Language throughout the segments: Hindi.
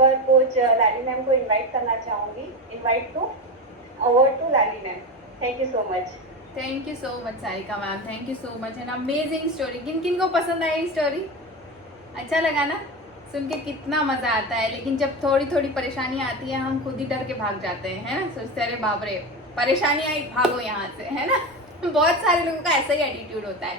पर कोच लाली मैम को इनवाइट करना चाहूँगी। Invite to over to Lali ma'am. Thank you so much. Thank you so much Sarika ma'am, thank you so much. An amazing story. किन किन को पसंद आई स्टोरी? अच्छा लगा ना? सुन के कितना मज़ा आता है। लेकिन जब थोड़ी थोड़ी परेशानी आती है हम खुद ही डर के भाग जाते हैं, है ना? सोचते अरे बाप रे परेशानी आई, भागो यहाँ से, है ना? बहुत सारे लोगों का ऐसा ही एटीट्यूड होता है,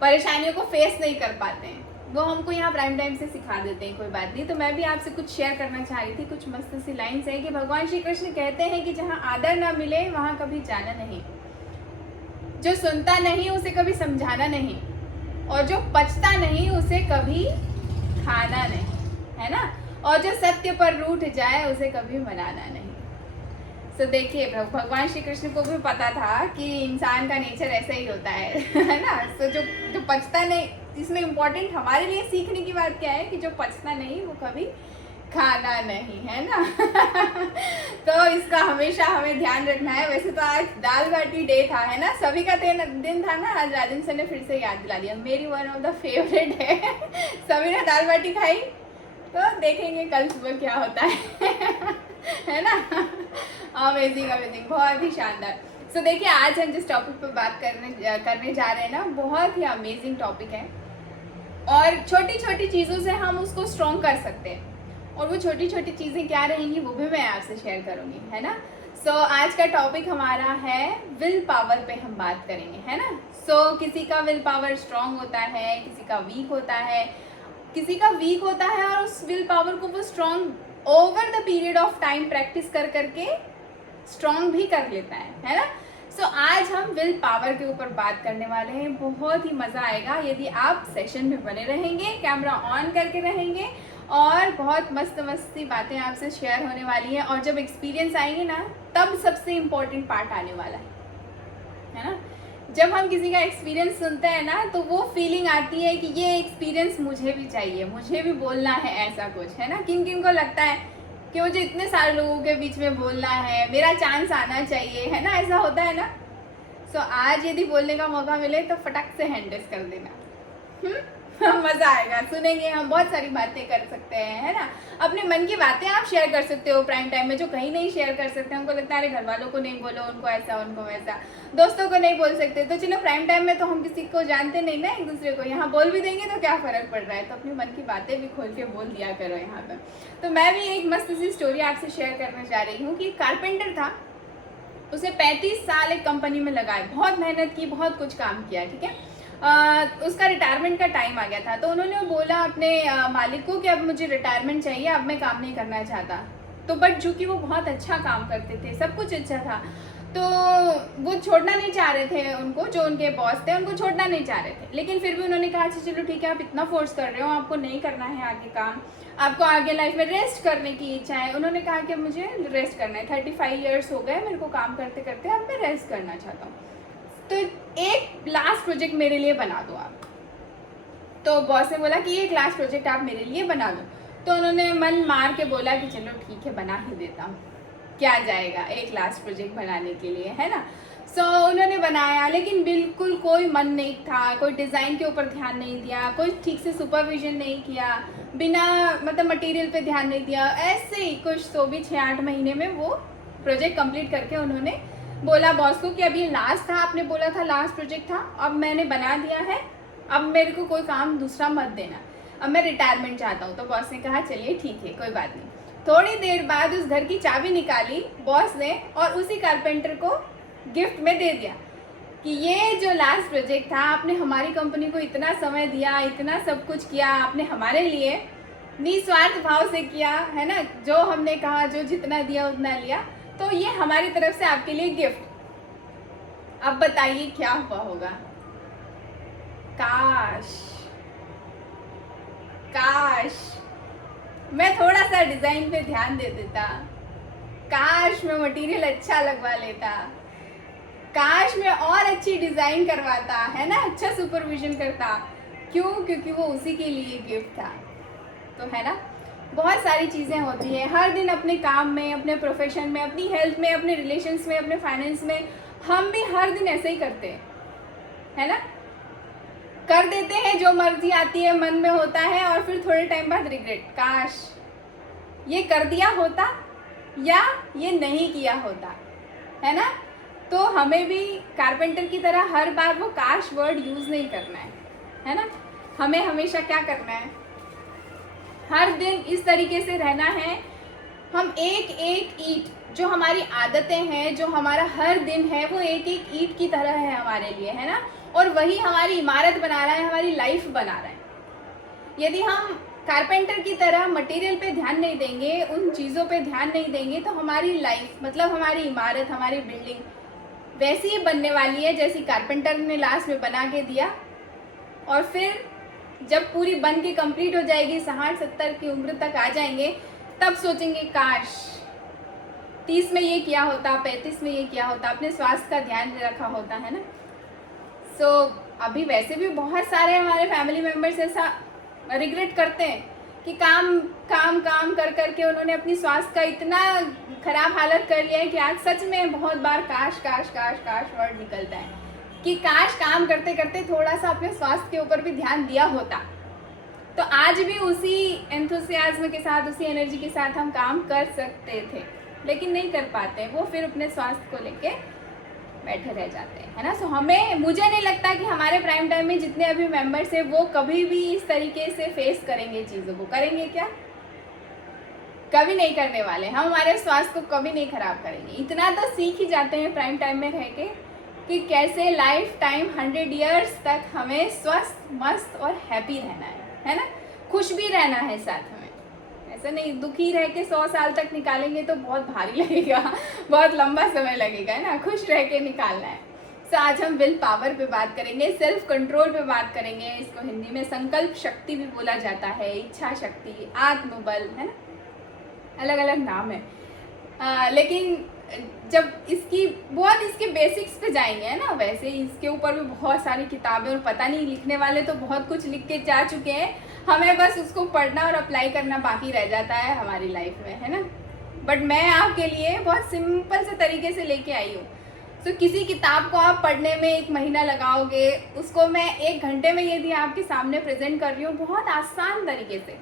परेशानियों को फेस नहीं कर पाते हैं। वो हमको यहाँ प्राइम टाइम से सिखा देते हैं, कोई बात नहीं। तो मैं भी आपसे कुछ शेयर करना चाह रही थी। कुछ मस्त सी लाइन्स है कि भगवान श्री कृष्ण कहते हैं कि जहाँ आदर ना मिले वहाँ कभी जाना नहीं, जो सुनता नहीं उसे कभी समझाना नहीं, और जो पचता नहीं उसे कभी खाना नहीं, है ना? और जो सत्य पर रूठ जाए उसे कभी मनाना नहीं। तो देखिए भगवान श्री कृष्ण को भी पता था कि इंसान का नेचर ऐसा ही होता है ना? तो जो पचता नहीं, इसमें इम्पोर्टेंट हमारे लिए सीखने की बात क्या है कि जो पचता नहीं वो कभी खाना नहीं, है ना? तो इसका हमेशा हमें ध्यान रखना है। वैसे तो आज दाल बाटी डे था, है ना? सभी का दिन था ना। आज राजन सर ने फिर से याद दिला दिया, मेरी वन ऑफ द फेवरेट है। सभी ने दाल बाटी खाई, तो देखेंगे कल सुबह क्या होता है। है ना? अमेजिंग अमेजिंग, बहुत ही शानदार। सो देखिए आज हम जिस टॉपिक पर बात करने जा रहे हैं ना, बहुत ही अमेजिंग टॉपिक है। और छोटी छोटी चीज़ों से हम उसको स्ट्रॉन्ग कर सकते हैं। और वो छोटी छोटी चीज़ें क्या रहेंगी वो भी मैं आपसे शेयर करूँगी, है ना? सो आज का टॉपिक हमारा है विल पावर पे हम बात करेंगे, है ना? सो किसी का विल पावर स्ट्रॉन्ग होता है, किसी का वीक होता है। किसी का वीक होता है और उस विल पावर को वो strong over the period of time practice कर करके स्ट्रॉन्ग भी कर लेता है ना? सो आज हम विल पावर के ऊपर बात करने वाले हैं। बहुत ही मज़ा आएगा यदि आप सेशन में बने रहेंगे, कैमरा ऑन करके रहेंगे, और बहुत मस्त मस्ती बातें आपसे शेयर होने वाली हैं। और जब एक्सपीरियंस आएंगे ना, तब सबसे इम्पोर्टेंट पार्ट आने वाला है ना? जब हम किसी का एक्सपीरियंस सुनते हैं ना, तो वो फीलिंग आती है कि ये एक्सपीरियंस मुझे भी चाहिए, मुझे भी बोलना है ऐसा कुछ, है ना? किन किन को लगता है कि मुझे इतने सारे लोगों के बीच में बोलना है, मेरा चांस आना चाहिए, है ना? ऐसा होता है ना? सो आज यदि बोलने का मौका मिले तो फटक से हैंड रेस कर देना। मज़ा आएगा, सुनेंगे हम, बहुत सारी बातें कर सकते हैं, है ना? अपने मन की बातें आप शेयर कर सकते हो प्राइम टाइम में, जो कहीं नहीं शेयर कर सकते। हमको लगता है अरे घर वालों को नहीं बोलो, उनको ऐसा उनको वैसा, दोस्तों को नहीं बोल सकते। तो चलो प्राइम टाइम में तो हम किसी को जानते नहीं ना, एक दूसरे को यहाँ बोल भी देंगे तो क्या फ़र्क पड़ रहा है? तो अपनी मन की बातें भी खोल के बोल दिया करो यहाँ पर। तो मैं भी एक मस्त सी स्टोरी आपसे शेयर करना चाह रही हूँ कि कारपेंटर था, उसे 35 साल एक कंपनी में लगाए, बहुत मेहनत की, बहुत कुछ काम किया, ठीक है? उसका रिटायरमेंट का टाइम आ गया था। तो उन्होंने बोला अपने मालिक को कि अब मुझे रिटायरमेंट चाहिए, अब मैं काम नहीं करना चाहता। तो बट चूँकि वो बहुत अच्छा काम करते थे, सब कुछ अच्छा था, तो वो छोड़ना नहीं चाह रहे थे उनको, जो उनके बॉस थे उनको छोड़ना नहीं चाह रहे थे। लेकिन फिर भी उन्होंने कहा अच्छा चलो ठीक है, आप इतना फोर्स कर रहे हो, आपको नहीं करना है आगे काम, आपको आगे लाइफ में रेस्ट करने की इच्छा है। उन्होंने कहा कि मुझे रेस्ट करना है, 35 ईयर्स हो गए मेरे को काम करते करते, अब मैं रेस्ट करना चाहता हूँ, तो एक लास्ट प्रोजेक्ट मेरे लिए बना दो आप। तो बॉस ने बोला कि एक लास्ट प्रोजेक्ट आप मेरे लिए बना दो। तो उन्होंने मन मार के बोला कि चलो ठीक है, बना ही देता हूँ, क्या जाएगा एक लास्ट प्रोजेक्ट बनाने के लिए, है ना? सो उन्होंने बनाया, लेकिन बिल्कुल कोई मन नहीं था, कोई डिज़ाइन के ऊपर ध्यान नहीं दिया, कोई ठीक से सुपरविजन नहीं किया, बिना मतलब मटेरियल पे ध्यान नहीं दिया, ऐसे ही कुछ तो भी 6-8 महीने में वो प्रोजेक्ट कंप्लीट करके उन्होंने बोला बॉस को कि अब ये लास्ट था, आपने बोला था लास्ट प्रोजेक्ट था, अब मैंने बना दिया है, अब मेरे को कोई काम दूसरा मत देना, अब मैं रिटायरमेंट चाहता हूँ। तो बॉस ने कहा चलिए ठीक है, कोई बात नहीं। थोड़ी देर बाद उस घर की चाबी निकाली बॉस ने और उसी कारपेंटर को गिफ्ट में दे दिया कि ये जो लास्ट प्रोजेक्ट था, आपने हमारी कंपनी को इतना समय दिया, इतना सब कुछ किया आपने हमारे लिए, निस्वार्थ भाव से किया, है ना? जो हमने कहा, जो जितना दिया उतना लिया, तो ये हमारी तरफ से आपके लिए गिफ्ट। अब बताइए क्या हुआ होगा? काश काश मैं थोड़ा सा डिज़ाइन पे ध्यान दे देता, काश मैं मटेरियल अच्छा लगवा लेता, काश मैं और अच्छी डिज़ाइन करवाता, है ना? अच्छा सुपरविजन करता। क्यों? क्योंकि वो उसी के लिए गिफ्ट था। तो है ना, बहुत सारी चीज़ें होती हैं हर दिन अपने काम में, अपने प्रोफेशन में, अपनी हेल्थ में, अपने रिलेशंस में, अपने फाइनेंस में। हम भी हर दिन ऐसे ही करते हैं, है ना? कर देते हैं जो मर्जी आती है मन में होता है, और फिर थोड़े टाइम बाद रिग्रेट, काश ये कर दिया होता या ये नहीं किया होता, है ना। तो हमें भी कारपेंटर की तरह हर बार वो काश वर्ड यूज़ नहीं करना है ना। हमें हमेशा क्या करना है, हर दिन इस तरीके से रहना है। हम एक एक ईंट, जो हमारी आदतें हैं, जो हमारा हर दिन है, वो एक एक ईंट की तरह है हमारे लिए, है ना। और वही हमारी इमारत बना रहा है, हमारी लाइफ बना रहा है। यदि हम कारपेंटर की तरह मटेरियल पे ध्यान नहीं देंगे, उन चीज़ों पे ध्यान नहीं देंगे, तो हमारी लाइफ मतलब हमारी इमारत, हमारी बिल्डिंग वैसी ही बनने वाली है जैसी कारपेंटर ने लास्ट में बना के दिया। और फिर जब पूरी बन के कंप्लीट हो जाएगी, 60-70 की उम्र तक आ जाएंगे, तब सोचेंगे काश 30 में ये किया होता, 35 में ये किया होता, अपने स्वास्थ्य का ध्यान रखा होता, है ना। सो अभी वैसे भी बहुत सारे हमारे फैमिली मेम्बर्स ऐसा रिग्रेट करते हैं कि काम काम काम कर कर के उन्होंने अपनी स्वास्थ्य का इतना खराब हालत कर लिया है कि आज सच में बहुत बार काश काश काश काश वर्ड निकलता है कि काश काम करते करते थोड़ा सा अपने स्वास्थ्य के ऊपर भी ध्यान दिया होता, तो आज भी उसी एंथुसियाज्म के साथ, उसी एनर्जी के साथ हम काम कर सकते थे, लेकिन नहीं कर पाते। वो फिर अपने स्वास्थ्य को लेके बैठे रह जाते हैं, है ना। सो मुझे नहीं लगता कि हमारे प्राइम टाइम में जितने अभी मेंबर्स हैं वो कभी भी इस तरीके से फेस करेंगे चीज़ों को। करेंगे क्या? कभी नहीं करने वाले। हम हमारे स्वास्थ्य को कभी नहीं खराब करेंगे। इतना तो सीख ही जाते हैं प्राइम टाइम में रह के कि कैसे लाइफ टाइम 100 ईयर्स तक हमें स्वस्थ, मस्त और हैप्पी रहना है ना। खुश भी रहना है साथ में। ऐसा नहीं दुखी रह के 100 साल तक निकालेंगे तो बहुत भारी लगेगा, बहुत लंबा समय लगेगा, है ना। खुश रह के निकालना है। तो आज हम विल पावर पे बात करेंगे, सेल्फ कंट्रोल पे बात करेंगे। इसको हिंदी में संकल्प शक्ति भी बोला जाता है, इच्छा शक्ति, आत्मबल, है ना, अलग अलग नाम है। लेकिन जब इसके बेसिक्स पे जाएंगे, है ना, वैसे इसके ऊपर भी बहुत सारी किताबें और पता नहीं लिखने वाले तो बहुत कुछ लिख के जा चुके हैं। हमें बस उसको पढ़ना और अप्लाई करना बाकी रह जाता है हमारी लाइफ में, है ना। बट मैं आपके लिए बहुत सिंपल से तरीके से लेके आई हूँ। तो किसी किताब को आप पढ़ने में 1 महीना लगाओगे, उसको मैं 1 घंटे में यदि आपके सामने प्रेजेंट कर रही हूँ बहुत आसान तरीके से,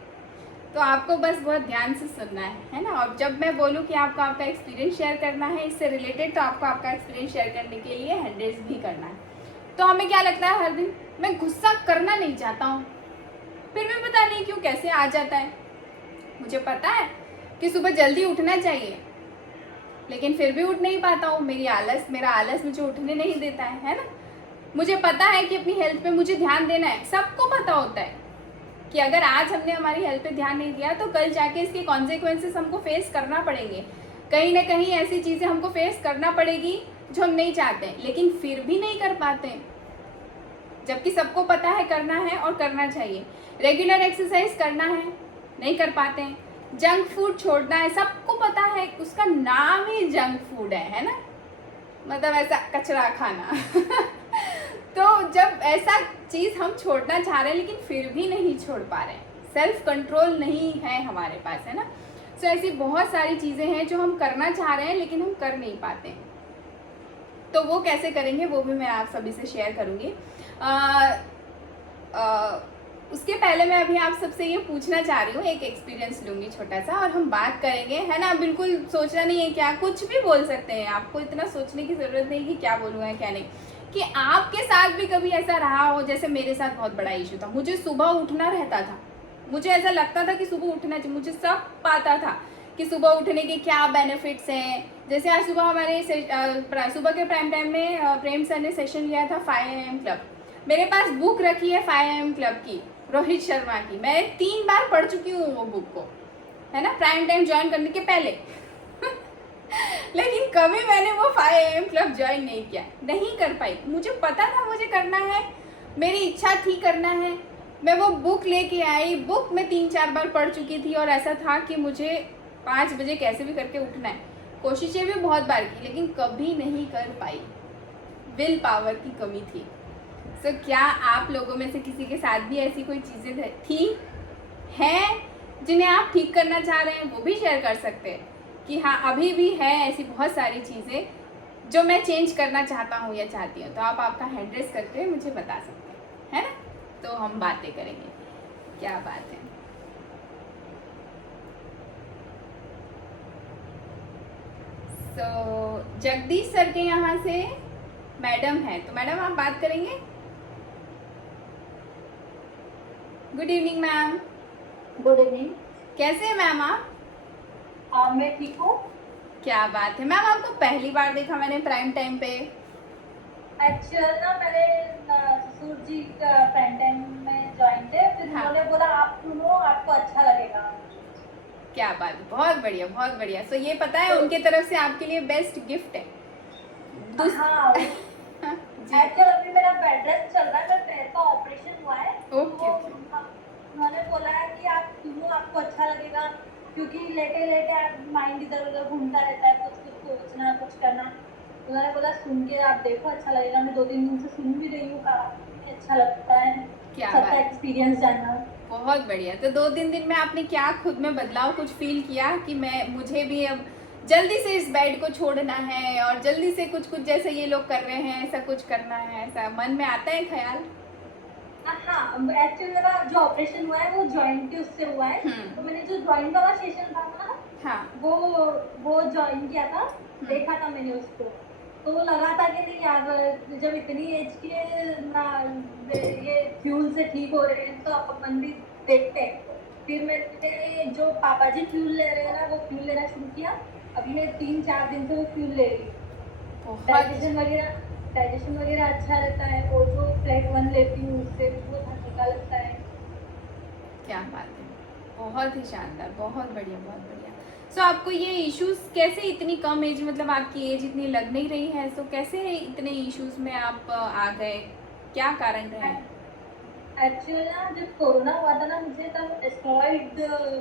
तो आपको बस बहुत ध्यान से सुनना है ना। और जब मैं बोलूँ कि आपको आपका एक्सपीरियंस शेयर करना है इससे रिलेटेड, तो आपको आपका एक्सपीरियंस शेयर करने के लिए 100 भी करना है। तो हमें क्या लगता है हर दिन, मैं गुस्सा करना नहीं चाहता हूँ, फिर भी पता नहीं क्यों कैसे आ जाता है। मुझे पता है कि सुबह जल्दी उठना चाहिए, लेकिन फिर भी उठ नहीं पाता हूँ। मेरा आलस मुझे उठने नहीं देता है ना। मुझे पता है कि अपनी हेल्थ पे मुझे ध्यान देना है। सबको पता होता है कि अगर आज हमने हमारी हेल्थ पे ध्यान नहीं दिया तो कल जाके इसके कॉन्सिक्वेंसेस हमको फेस करना पड़ेंगे। कहीं ना कहीं ऐसी चीज़ें हमको फेस करना पड़ेगी जो हम नहीं चाहते, लेकिन फिर भी नहीं कर पाते, जबकि सबको पता है करना है और करना चाहिए। रेगुलर एक्सरसाइज करना है, नहीं कर पाते हैं। जंक फूड छोड़ना है, सबको पता है, उसका नाम ही जंक फूड है ना, मतलब ऐसा कचरा खाना तो जब ऐसा चीज़ हम छोड़ना चाह रहे हैं लेकिन फिर भी नहीं छोड़ पा रहे हैं, सेल्फ कंट्रोल नहीं है हमारे पास, है ना। सो ऐसी बहुत सारी चीज़ें हैं जो हम करना चाह रहे हैं लेकिन हम कर नहीं पाते हैं। तो वो कैसे करेंगे वो भी मैं आप सभी से शेयर करूँगी। उसके पहले मैं अभी आप सबसे ये पूछना चाह रही हूँ, एक एक्सपीरियंस लूँगी छोटा सा और हम बात करेंगे, है ना। बिल्कुल सोचना नहीं है, क्या कुछ भी बोल सकते हैं, आपको इतना सोचने की ज़रूरत नहीं कि क्या बोलूँगा क्या नहीं। कि आपके साथ भी कभी ऐसा रहा हो, जैसे मेरे साथ बहुत बड़ा इशू था। मुझे सुबह उठना रहता था, मुझे ऐसा लगता था कि सुबह उठना चाहिए, मुझे सब पता था कि सुबह उठने के क्या बेनिफिट्स हैं। जैसे आज सुबह हमारे सुबह के प्राइम टाइम में प्रेम सर ने सेशन लिया था 5 AM क्लब। मेरे पास बुक रखी है 5 AM क्लब की, रोहित शर्मा की। मैं 3 बार पढ़ चुकी हूँ वो बुक को, है ना, प्राइम टाइम ज्वाइन करने के पहले लेकिन कभी मैंने वो 5 AM क्लब ज्वाइन नहीं किया, नहीं कर पाई। मुझे पता था मुझे करना है, मेरी इच्छा थी करना है। मैं वो बुक लेके आई, बुक में 3-4 बार पढ़ चुकी थी और ऐसा था कि मुझे 5 बजे कैसे भी करके उठना है। कोशिशें भी बहुत बार की लेकिन कभी नहीं कर पाई, विल पावर की कमी थी। सो क्या आप लोगों में से किसी के साथ भी ऐसी कोई चीज़ें थी हैं जिन्हें आप ठीक करना चाह रहे हैं? वो भी शेयर कर सकते हैं कि हाँ अभी भी है ऐसी बहुत सारी चीज़ें जो मैं चेंज करना चाहता हूँ या चाहती हूँ। तो आप आपका हैंड रेस करके मुझे बता सकते हैं, है ना। तो हम बातें करेंगे, क्या बात है। सो जगदीश सर के यहाँ से मैडम है, तो मैडम आप बात करेंगे। Good evening ma'am. Good evening. कैसे हैं मैम आप? मैं ठीक हूँ। क्या बात है मैम, आपको पहली बार देखा मैंने प्राइम टाइम पे। एक्चुअल ना मैंने ससुर जी का प्राइम टाइम में ज्वाइन थे, फिर हाँ। उन्होंने बोला आप सुनो, आपको अच्छा लगेगा। क्या बात है, बहुत बढ़िया बहुत बढ़िया। सो ये पता है उनके तरफ से आपके लिए बेस्ट गिफ्ट है। हाँ जी एक्चुअल अभी मेरा बेड रेस्ट चल रहा है, मेरे पैर का ऑपरेशन हुआ है। ओके तो ओके। उन्होंने बोला है कि आप सुनो, आपको अच्छा लगेगा, क्योंकि लेटे लेटे आप माइंड इधर उधर घूमता रहता है, कुछ कुछ सोचना कुछ करना। उन्होंने बोला सुन के आप देखो, अच्छा लगेगा। मैं 2-3 दिन से सुन भी रही हूँ, काफी अच्छा लगता है क्या सबका बात, एक्सपीरियंस जानना। बहुत बढ़िया। तो 2-3 दिन में आपने क्या खुद में बदलाव कुछ फील किया कि मुझे भी अब जल्दी से इस बेड को छोड़ना है और जल्दी से कुछ कुछ जैसे ये लोग कर रहे हैं ऐसा कुछ करना है, ऐसा मन में आता है ख्याल? हाँ एक्चुअली मेरा जो ऑपरेशन हुआ है वो जॉइंट के उससे हुआ है। तो मैंने जो जॉइंट वाला सेशन था ना, हाँ वो ज्वाइन किया था, देखा था मैंने उसको। तो लगा था कि नहीं यार, जब इतनी एज के ना ये फ्यूल से ठीक हो रहे हैं तो अपन भी देखते हैं। फिर मैंने जो पापा जी फ्यूल ले रहे हैं ना, वो फ्यूल लेना शुरू किया। अभी मैं 3-4 दिन से वो फ्यूल ले रही हूँ। बहुत डाइजेशन वगैरह अच्छा रहता है, और जो फ्लैग वन लेती हूँ उससे भी बहुत हल्का लगता है। क्या बात है, बहुत ही शानदार, बहुत बढ़िया बहुत बढ़िया। सो आपको ये इश्यूज कैसे इतनी कम एज, मतलब आपकी एज इतनी लग नहीं रही है, सो कैसे इतने इश्यूज में आप आ गए, क्या कारण रहे? एक्चुअली ना जब कोरोना हुआ था ना, मुझे तब स्टेरॉइड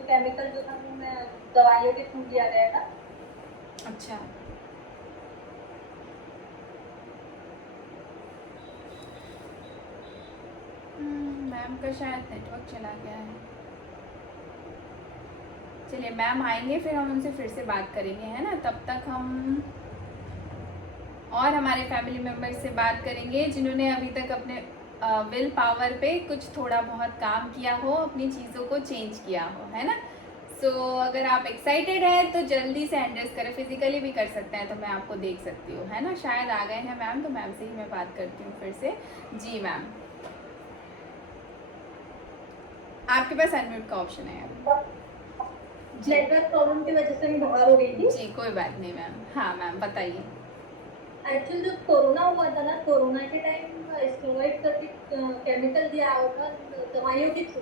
केमिकल जो था वो मैं दवाइयों के थ्रू दिया गया था। अच्छा मैम का शायद नेटवर्क चला गया है। चलिए मैम आएंगे फिर हम उनसे फिर से बात करेंगे, है ना। तब तक हम और हमारे फैमिली मेम्बर्स से बात करेंगे जिन्होंने अभी तक अपने विल पावर पे कुछ थोड़ा बहुत काम किया हो, अपनी चीज़ों को चेंज किया हो, है ना। सो अगर आप एक्साइटेड हैं तो जल्दी से हैंड रेस करें, फिजिकली भी कर सकते हैं तो मैं आपको देख सकती हूँ, है ना। शायद आ गए हैं मैम, तो मैम से ही मैं बात करती हूँ फिर से। जी मैम, आपके पास अनम्यूट का ऑप्शन है जी। नेटवर्क प्रॉब्लम की वजह से मैं बाहर हो गई थी। जी कोई बात नहीं मैम। हाँ मैम बताइए। एक्चुअली जब कोरोना हुआ था ना, कोरोना के टाइम स्टेरॉइड करके केमिकल दिया हुआ था दवाइयों के थ्रू।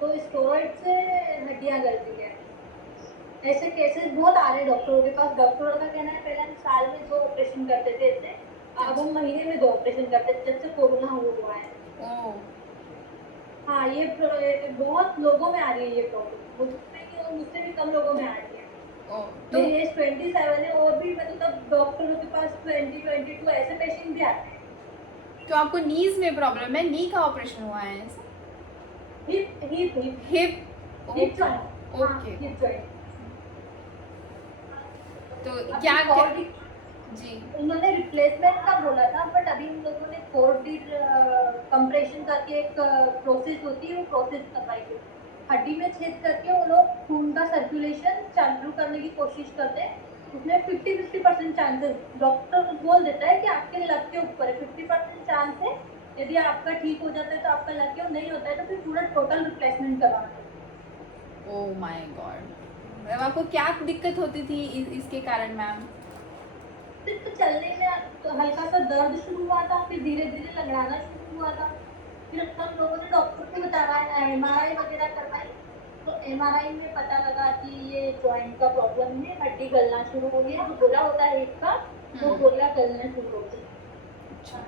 तो स्टेरॉइड से हड्डियां गलती है। ऐसे केसेस बहुत आ रहे हैं डॉक्टरों के पास। डॉक्टरों का कहना है पहले हम साल में 2 ऑपरेशन करते थे ऐसे, अब हम महीने में 2 ऑपरेशन करते थे जब से कोरोना हुआ है। ओह हाँ ये बहुत लोगों में आ रही है ये प्रॉब्लम, मुझसे नहीं और मुझसे भी कम लोगों में आ रही है। ओह तो मेरी एज 27 है, और भी मतलब डॉक्टरों के पास 20-22 ऐसे पेशेंट भी आते हैं। आपको नीज में प्रॉब्लम है, नी का ऑपरेशन हुआ है ऐसा? Hip hip hip hip hip joint. हाँ ओके। Hip joint. तो अभी क्या कोर्ड जी उन्होंने रिप्लेसमेंट का बोला था, बट अभी उन लोगों ने कोर्डिड कंप्रेशन करके एक प्रोसेस होती है, वो प्रोसेस करवाई थी। हड्डी में छेद करके वो लोग खून का सर्कुलेशन चालू करने की कोशिश करते हैं। उसमें 50-50% चांसेस डॉक्टर बोल देता है कि आपके लक के ऊपर है। 50% चांस है, यदि आपका ठीक हो जाता है तो आपका लक है, नहीं होता है तो फिर पूरा टोटल रिप्लेसमेंट करवाना है। ओह माय गॉड, मैम आपको क्या दिक्कत होती थी इसके कारण मैम? सिर्फ चलने में तो हल्का सा दर्द शुरू हुआ था, फिर धीरे धीरे लंगड़ाना शुरू हुआ था। फिर हम लोगों ने डॉक्टर को बताया, MRI वगैरह करवाई। तो MRI में पता लगा कि ये जॉइंट का प्रॉब्लम है, हड्डी गलना शुरू हो गया, जो गोला होता है हिप का वो गोला गलना शुरू हो गया। अच्छा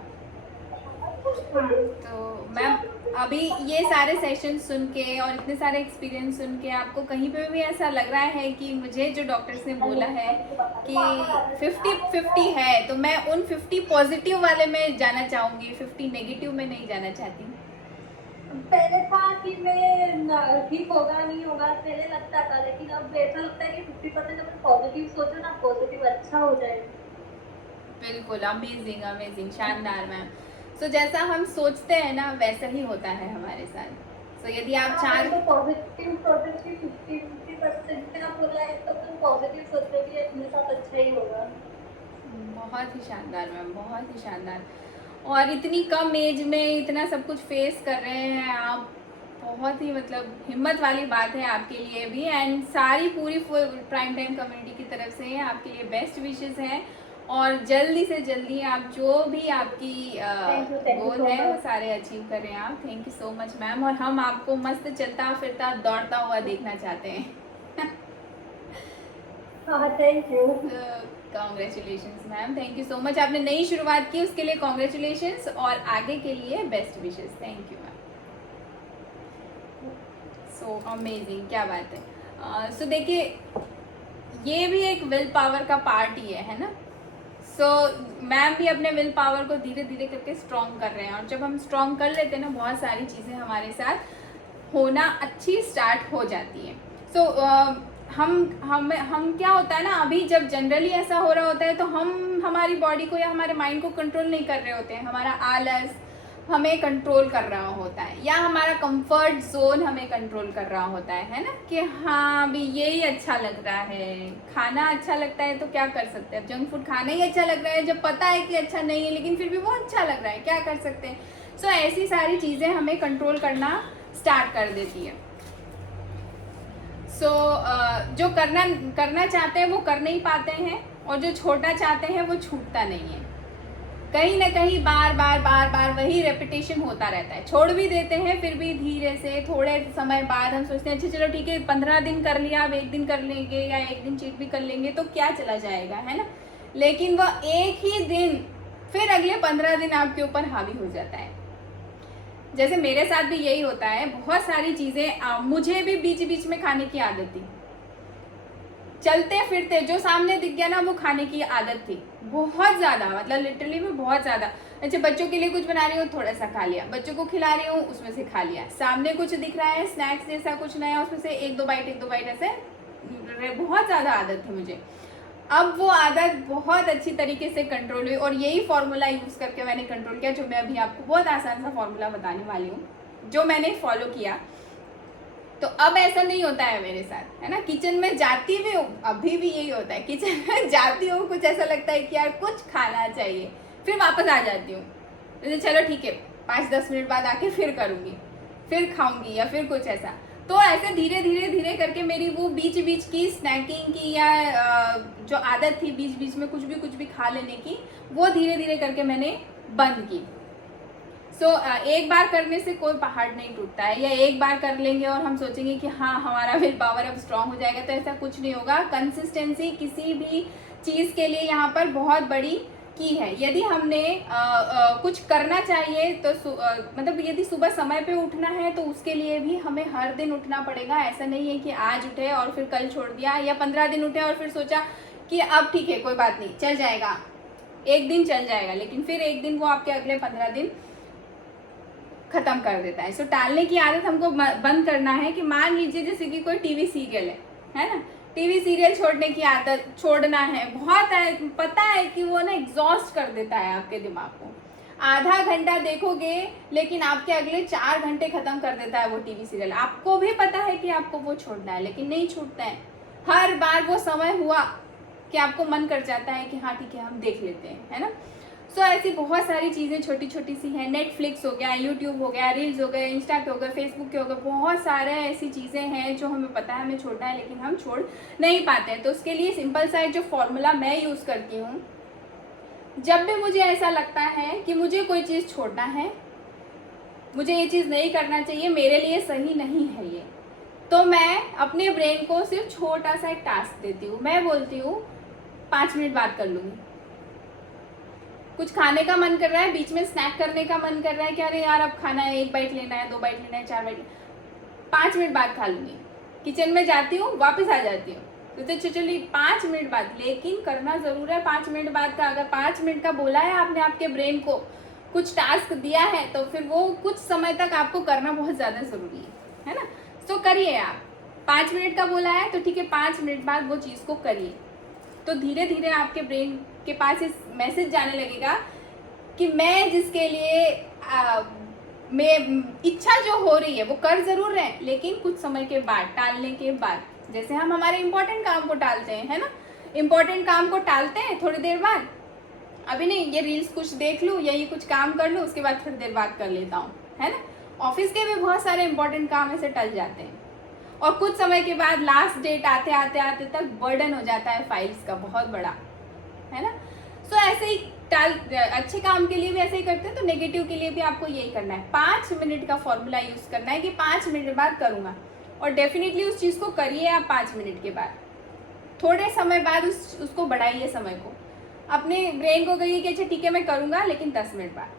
तो मैम अभी ये सारे सेशन सुन के और इतने सारे एक्सपीरियंस सुन के आपको कहीं पे भी ऐसा लग रहा है कि मुझे जो डॉक्टर्स ने बोला है कि 50-50 है, तो मैं उन 50 पॉजिटिव वाले में जाना चाहूँगी, 50 नेगेटिव में नहीं जाना चाहती? पहले था कि मैं ठीक होगा नहीं होगा, पहले लगता था, लेकिन अब ऐसा लगता है कि 50% अपन पॉजिटिव सोचो ना, पॉजिटिव अच्छा हो जाएगा। बिल्कुल अमेजिंग अमेजिंग, शानदार मैम। सो जैसा हम सोचते हैं ना वैसा ही होता है हमारे साथ। सो यदि आप चाह तो पॉजिटिव सोचो कि 50% का बोला है तो तुम पॉजिटिव सोचोगे मेरे साथ अच्छा ही होगा। बहुत ही शानदार मैम, बहुत ही शानदार। और इतनी कम एज में इतना सब कुछ फेस कर रहे हैं आप, बहुत ही मतलब हिम्मत वाली बात है आपके लिए भी। एंड सारी पूरी प्राइम टाइम कम्युनिटी की तरफ से आपके लिए बेस्ट विशेस हैं, और जल्दी से जल्दी आप जो भी आपकी Thank you गोल so है वो much. सारे अचीव करें आप। Thank you so much ma'am, और हम आपको मस्त चलता फिरता दौड़ता हुआ देखना चाहते हैं। हाँ, thank you. Congratulations ma'am, thank you so much. आपने नई शुरुआत की उसके लिए कॉन्ग्रेचुलेशंस, और आगे के लिए best wishes. Thank you ma'am, so amazing, क्या बात है। सो देखिए, ये भी एक विल पावर का पार्ट ही है ना। सो मैम भी अपने विल पावर को धीरे धीरे करके स्ट्रॉन्ग कर रहे हैं, और जब हम स्ट्रॉन्ग कर लेते हैं ना, बहुत सारी चीज़ें हमारे साथ होना अच्छी स्टार्ट हो जाती है। सो हम क्या होता है ना, अभी जब जनरली ऐसा हो रहा होता है तो हम हमारी बॉडी को या हमारे माइंड को कंट्रोल नहीं कर रहे होते हैं। हमारा आलस हमें कंट्रोल कर रहा होता है, या हमारा कंफर्ट जोन हमें कंट्रोल कर रहा होता है ना, कि हाँ अभी यही अच्छा लग रहा है, खाना अच्छा लगता है तो क्या कर सकते हैं, जंक फूड खाना ही अच्छा लग रहा है, जब पता है कि अच्छा नहीं है लेकिन फिर भी वो अच्छा लग रहा है, क्या कर सकते हैं। सो ऐसी सारी चीज़ें हमें कंट्रोल करना स्टार्ट कर देती है। सो जो करना चाहते हैं वो कर नहीं पाते हैं, और जो छोड़ना चाहते हैं वो छूटता नहीं है। कहीं ना कहीं बार बार वही रेपिटेशन होता रहता है। छोड़ भी देते हैं, फिर भी धीरे से थोड़े समय बाद हम सोचते हैं अच्छा चलो ठीक है, 15 दिन कर लिया, अब एक दिन कर लेंगे या एक दिन चीट भी कर लेंगे तो क्या चला जाएगा, है ना। लेकिन वह एक ही दिन फिर अगले 15 दिन आपके ऊपर हावी हो जाता है। जैसे मेरे साथ भी यही होता है, बहुत सारी चीज़ें मुझे भी बीच बीच में खाने की आदत थी। चलते फिरते जो सामने दिख गया ना वो खाने की आदत थी, बहुत ज़्यादा, मतलब लिटरली में बहुत ज़्यादा। अच्छा बच्चों के लिए कुछ बना रही हूँ, थोड़ा सा खा लिया, बच्चों को खिला रही हूँ उसमें से खा लिया, सामने कुछ दिख रहा है स्नैक्स जैसा कुछ नया, उसमें से एक दो बाइट ऐसे, बहुत ज़्यादा आदत थी मुझे। अब वो आदत बहुत अच्छी तरीके से कंट्रोल हुई, और यही फॉर्मूला यूज़ करके मैंने कंट्रोल किया, जो मैं अभी आपको बहुत आसान सा फॉर्मूला बताने वाली हूँ, जो मैंने फॉलो किया। तो अब ऐसा नहीं होता है मेरे साथ, है ना। किचन में जाती भी हूँ, अभी भी यही होता है, किचन में जाती हूँ, कुछ ऐसा लगता है कि यार कुछ खाना चाहिए, फिर वापस आ जाती हूँ, तो चलो ठीक है 5-10 मिनट बाद आके फिर करूँगी, फिर खाऊंगी, या फिर कुछ ऐसा। तो ऐसे धीरे धीरे करके मेरी वो बीच बीच की स्नैकिंग की या जो आदत थी बीच बीच में कुछ भी खा लेने की, वो धीरे धीरे करके मैंने बंद की। सो एक बार करने से कोई पहाड़ नहीं टूटता है, या एक बार कर लेंगे और हम सोचेंगे कि हाँ हमारा विल पावर अब स्ट्रांग हो जाएगा, तो ऐसा कुछ नहीं होगा। कंसिस्टेंसी किसी भी चीज़ के लिए यहाँ पर बहुत बड़ी की है। यदि हमने कुछ करना चाहिए तो मतलब यदि सुबह समय पे उठना है तो उसके लिए भी हमें हर दिन उठना पड़ेगा। ऐसा नहीं है कि आज उठे और फिर कल छोड़ दिया, या 15 दिन उठे और फिर सोचा कि अब ठीक है कोई बात नहीं चल जाएगा, एक दिन चल जाएगा, लेकिन फिर एक दिन वो आपके अगले 15 दिन खत्म कर देता है। सो टालने की आदत हमको बंद करना है। कि मान लीजिए जैसे कि कोई टीवी सीरियल है ना, टीवी सीरियल छोड़ने की आदत छोड़ना है, बहुत है, पता है कि वो ना एग्जॉस्ट कर देता है आपके दिमाग को। आधा घंटा देखोगे लेकिन आपके अगले 4 घंटे खत्म कर देता है वो टीवी सीरियल। आपको भी पता है कि आपको वो छोड़ना है, लेकिन नहीं छूटता है। हर बार वो समय हुआ कि आपको मन कर जाता है कि हाँ ठीक है हम देख लेते हैं, है ना। सो ऐसी बहुत सारी चीज़ें छोटी छोटी सी हैं। नेटफ्लिक्स हो गया, यूट्यूब हो गया, रील्स हो गए, इंस्टा के हो गए, फेसबुक के हो गए, बहुत सारे ऐसी चीज़ें हैं जो हमें पता है हमें छोड़ना है लेकिन हम छोड़ नहीं पाते हैं। तो उसके लिए सिंपल सा एक जो फॉर्मूला मैं यूज़ करती हूँ, जब भी मुझे ऐसा लगता है कि मुझे कोई चीज़ छोड़ना है, मुझे ये चीज़ नहीं करना चाहिए, मेरे लिए सही नहीं है ये, तो मैं अपने ब्रेन को सिर्फ छोटा सा एक टास्क देती हूँ। मैं बोलती हूँ 5 मिनट बाद कर लूँगी। कुछ खाने का मन कर रहा है, बीच में स्नैक करने का मन कर रहा है कि अरे यार अब खाना है, 1 बाइट लेना है, 2 बाइट लेना है, 4 बाइट, 5 मिनट बाद खा लूँगी। किचन में जाती हूँ, वापस आ जाती हूँ, तो चलिए 5 मिनट बाद, लेकिन करना ज़रूर है 5 मिनट बाद का। अगर 5 मिनट का बोला है आपने आपके ब्रेन को, कुछ टास्क दिया है, तो फिर वो कुछ समय तक आपको करना बहुत ज़्यादा ज़रूरी है ना। तो करिए आप, 5 मिनट का बोला है तो ठीक है 5 मिनट बाद वो चीज़ को करिए। तो धीरे धीरे आपके ब्रेन के पास इस मैसेज जाने लगेगा कि मैं जिसके लिए मैं इच्छा जो हो रही है वो कर ज़रूर रहे, लेकिन कुछ समय के बाद, टालने के बाद, जैसे हम हमारे इंपॉर्टेंट काम को टालते हैं, है ना, इम्पोर्टेंट काम को टालते हैं थोड़ी देर बाद, अभी नहीं ये रील्स कुछ देख लूँ या ये कुछ काम कर लूँ, उसके बाद थोड़ी देर बाद कर लेता हूँ, है ना। ऑफिस के भी बहुत सारे इंपॉर्टेंट काम ऐसे टल जाते हैं, और कुछ समय के बाद लास्ट डेट आते आते आते तक बर्डन हो जाता है फाइल्स का बहुत बड़ा, है ना। सो ऐसे ही अच्छे काम के लिए भी ऐसे ही करते हैं, तो नेगेटिव के लिए भी आपको यही करना है। 5 मिनट का फॉर्मूला यूज़ करना है कि 5 मिनट बाद करूँगा, और डेफिनेटली उस चीज़ को करिए आप 5 मिनट के बाद। थोड़े समय बाद उसको बढ़ाइए समय को, अपने ब्रेन को कहिए कि अच्छा ठीक है मैं करूँगा, लेकिन 10 मिनट बाद।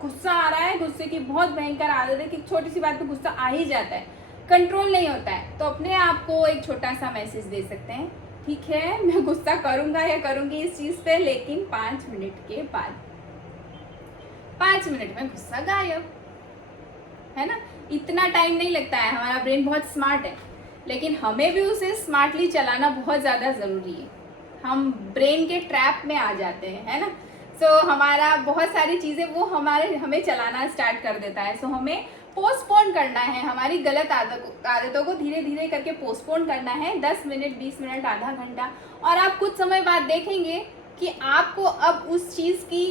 गुस्सा आ रहा है, गुस्से की बहुत भयंकर आदत है कि छोटी सी बात पे गुस्सा आ ही जाता है, कंट्रोल नहीं होता है, तो अपने आप को एक छोटा सा मैसेज दे सकते हैं, ठीक है मैं गुस्सा करूँगा या करूँगी इस चीज़ पे, लेकिन 5 मिनट के बाद। 5 मिनट में गुस्सा गायब, है ना। इतना टाइम नहीं लगता है, हमारा ब्रेन बहुत स्मार्ट है, लेकिन हमें भी उसे स्मार्टली चलाना बहुत ज़्यादा ज़रूरी है। हम ब्रेन के ट्रैप में आ जाते हैं, है ना। सो हमारा बहुत सारी चीज़ें वो हमें चलाना स्टार्ट कर देता है। सो हमें पोस्टपोन करना है, हमारी गलत आदतों को धीरे धीरे करके पोस्टपोन करना है, 10 मिनट 20 मिनट आधा घंटा, और आप कुछ समय बाद देखेंगे कि आपको अब उस चीज़ की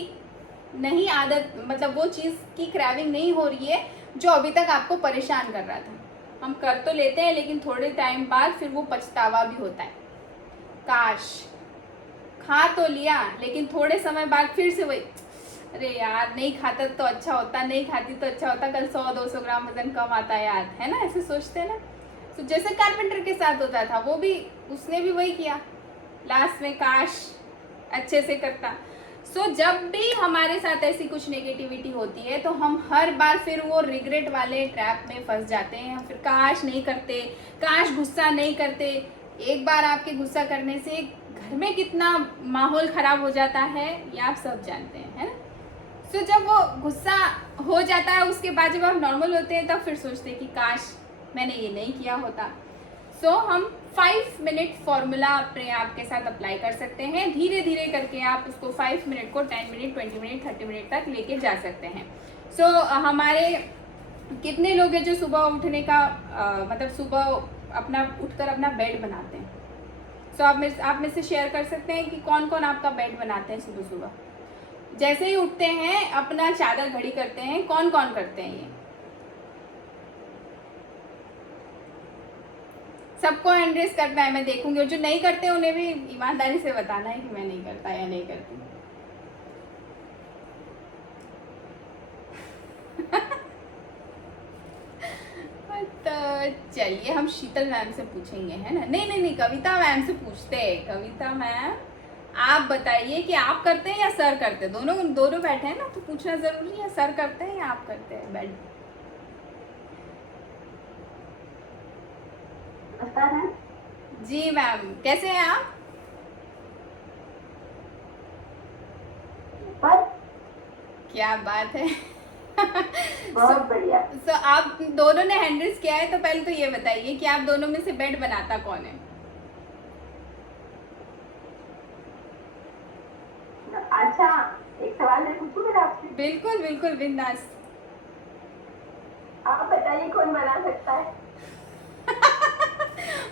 नहीं आदत, मतलब वो चीज़ की क्रेविंग नहीं हो रही है जो अभी तक आपको परेशान कर रहा था। हम कर तो लेते हैं, लेकिन थोड़े टाइम बाद फिर वो पछतावा भी होता है, काश खा तो लिया, लेकिन थोड़े समय बाद फिर से वही, अरे यार नहीं खाता तो अच्छा होता, नहीं खाती तो अच्छा होता, कल 100-200 ग्राम वजन कम आता यार, है ना। ऐसे सोचते हैं ना। तो जैसे कारपेंटर के साथ होता था, वो भी उसने भी वही किया, लास्ट में काश अच्छे से करता। सो जब भी हमारे साथ ऐसी कुछ नेगेटिविटी होती है, तो हम हर बार फिर वो रिग्रेट वाले ट्रैप में फंस जाते हैं, फिर काश नहीं करते, काश गुस्सा नहीं करते। एक बार आपके गुस्सा करने से घर में कितना माहौल ख़राब हो जाता है ये आप सब जानते हैं, है ना। सो जब वो गुस्सा हो जाता है, उसके बाद जब आप नॉर्मल होते हैं, तब फिर सोचते हैं कि काश मैंने ये नहीं किया होता। सो हम 5 मिनट फॉर्मूला अपने आप के साथ अप्लाई कर सकते हैं, धीरे धीरे करके आप उसको 5 मिनट को 10 मिनट 20 मिनट 30 मिनट तक लेके जा सकते हैं। सो हमारे कितने लोग हैं जो सुबह उठने का मतलब सुबह अपना उठकर अपना बेड बनाते हैं। सो आप में से शेयर कर सकते हैं कि कौन कौन आपका बेड बनाते हैं सुबह सुबह, जैसे ही उठते हैं अपना चादर घड़ी करते हैं, कौन कौन करते हैं ये? सबको एंड्रेस करना है, मैं देखूंगी, और जो नहीं करते उन्हें भी ईमानदारी से बताना है कि मैं नहीं करता या नहीं करती। तो चलिए हम शीतल मैम से पूछेंगे, है ना। नहीं कविता मैम से पूछते हैं। कविता मैम आप बताइए कि आप करते हैं या सर करते हैं? दोनों बैठे हैं ना, तो पूछना जरूरी है, सर करते हैं या आप करते हैं बेड? जी मैम, कैसे हैं आप? क्या बात है। बहुत बढ़िया। तो आप दोनों ने हैंडल्स किया है, तो पहले तो ये बताइए कि आप दोनों में से बेड बनाता कौन है? अच्छा, एक सवाल मैं पूछूं मेरा आपसे? बिल्कुल बिल्कुल बिंदास। आप बताइए कौन बना सकता है?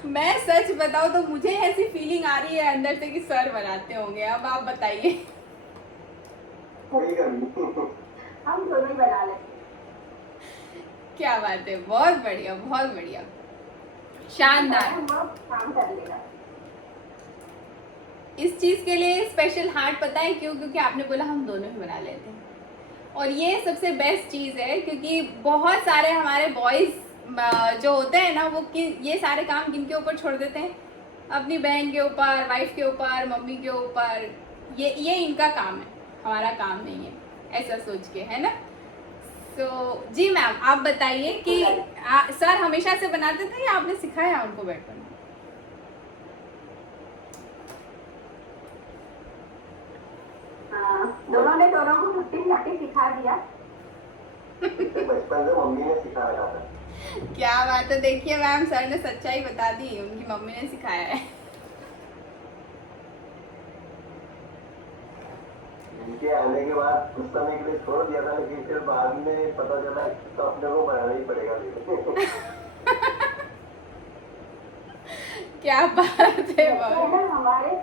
मैं सच बताऊं तो मुझे ऐसी फीलिंग आ रही है अंदर से कि सर बनाते होंगे। अब आप बताइए। हम दोनों ही बना लेंगे। क्या बात है, बहुत बढ़िया बहुत बढ़िया, शानदार। काम कर लेगा। इस चीज के लिए स्पेशल हार्ट पता है क्यों? क्योंकि आपने बोला हम दोनों ही बना लेते हैं, और ये सबसे बेस्ट चीज है, क्योंकि बहुत सारे हमारे बॉयज जो होते हैं ना, वो ये सारे काम किनके ऊपर छोड़ देते हैं? अपनी बहन के ऊपर, वाइफ के ऊपर, मम्मी के ऊपर। ये इनका काम है, हमारा काम नहीं है, ऐसा सोच के, है ना। तो जी मैम आप बताइए कि सर हमेशा से बनाते थे या आपने सिखाया उनको बेड बनाना? दोनों ने दोनों को छुट्टी लाके सिखा दिया। बचपन से मम्मी ने सिखाया था। क्या बात है, देखिए मैम सर ने सच्चाई बता दी, उनकी मम्मी ने सिखाया है। इनके आने के बाद कुछ समय के लिए छोड़ दिया था, लेकिन फिर बाद में पता चला तो अपने को बनाना ही पड़ेगा। क्या बात है हमारे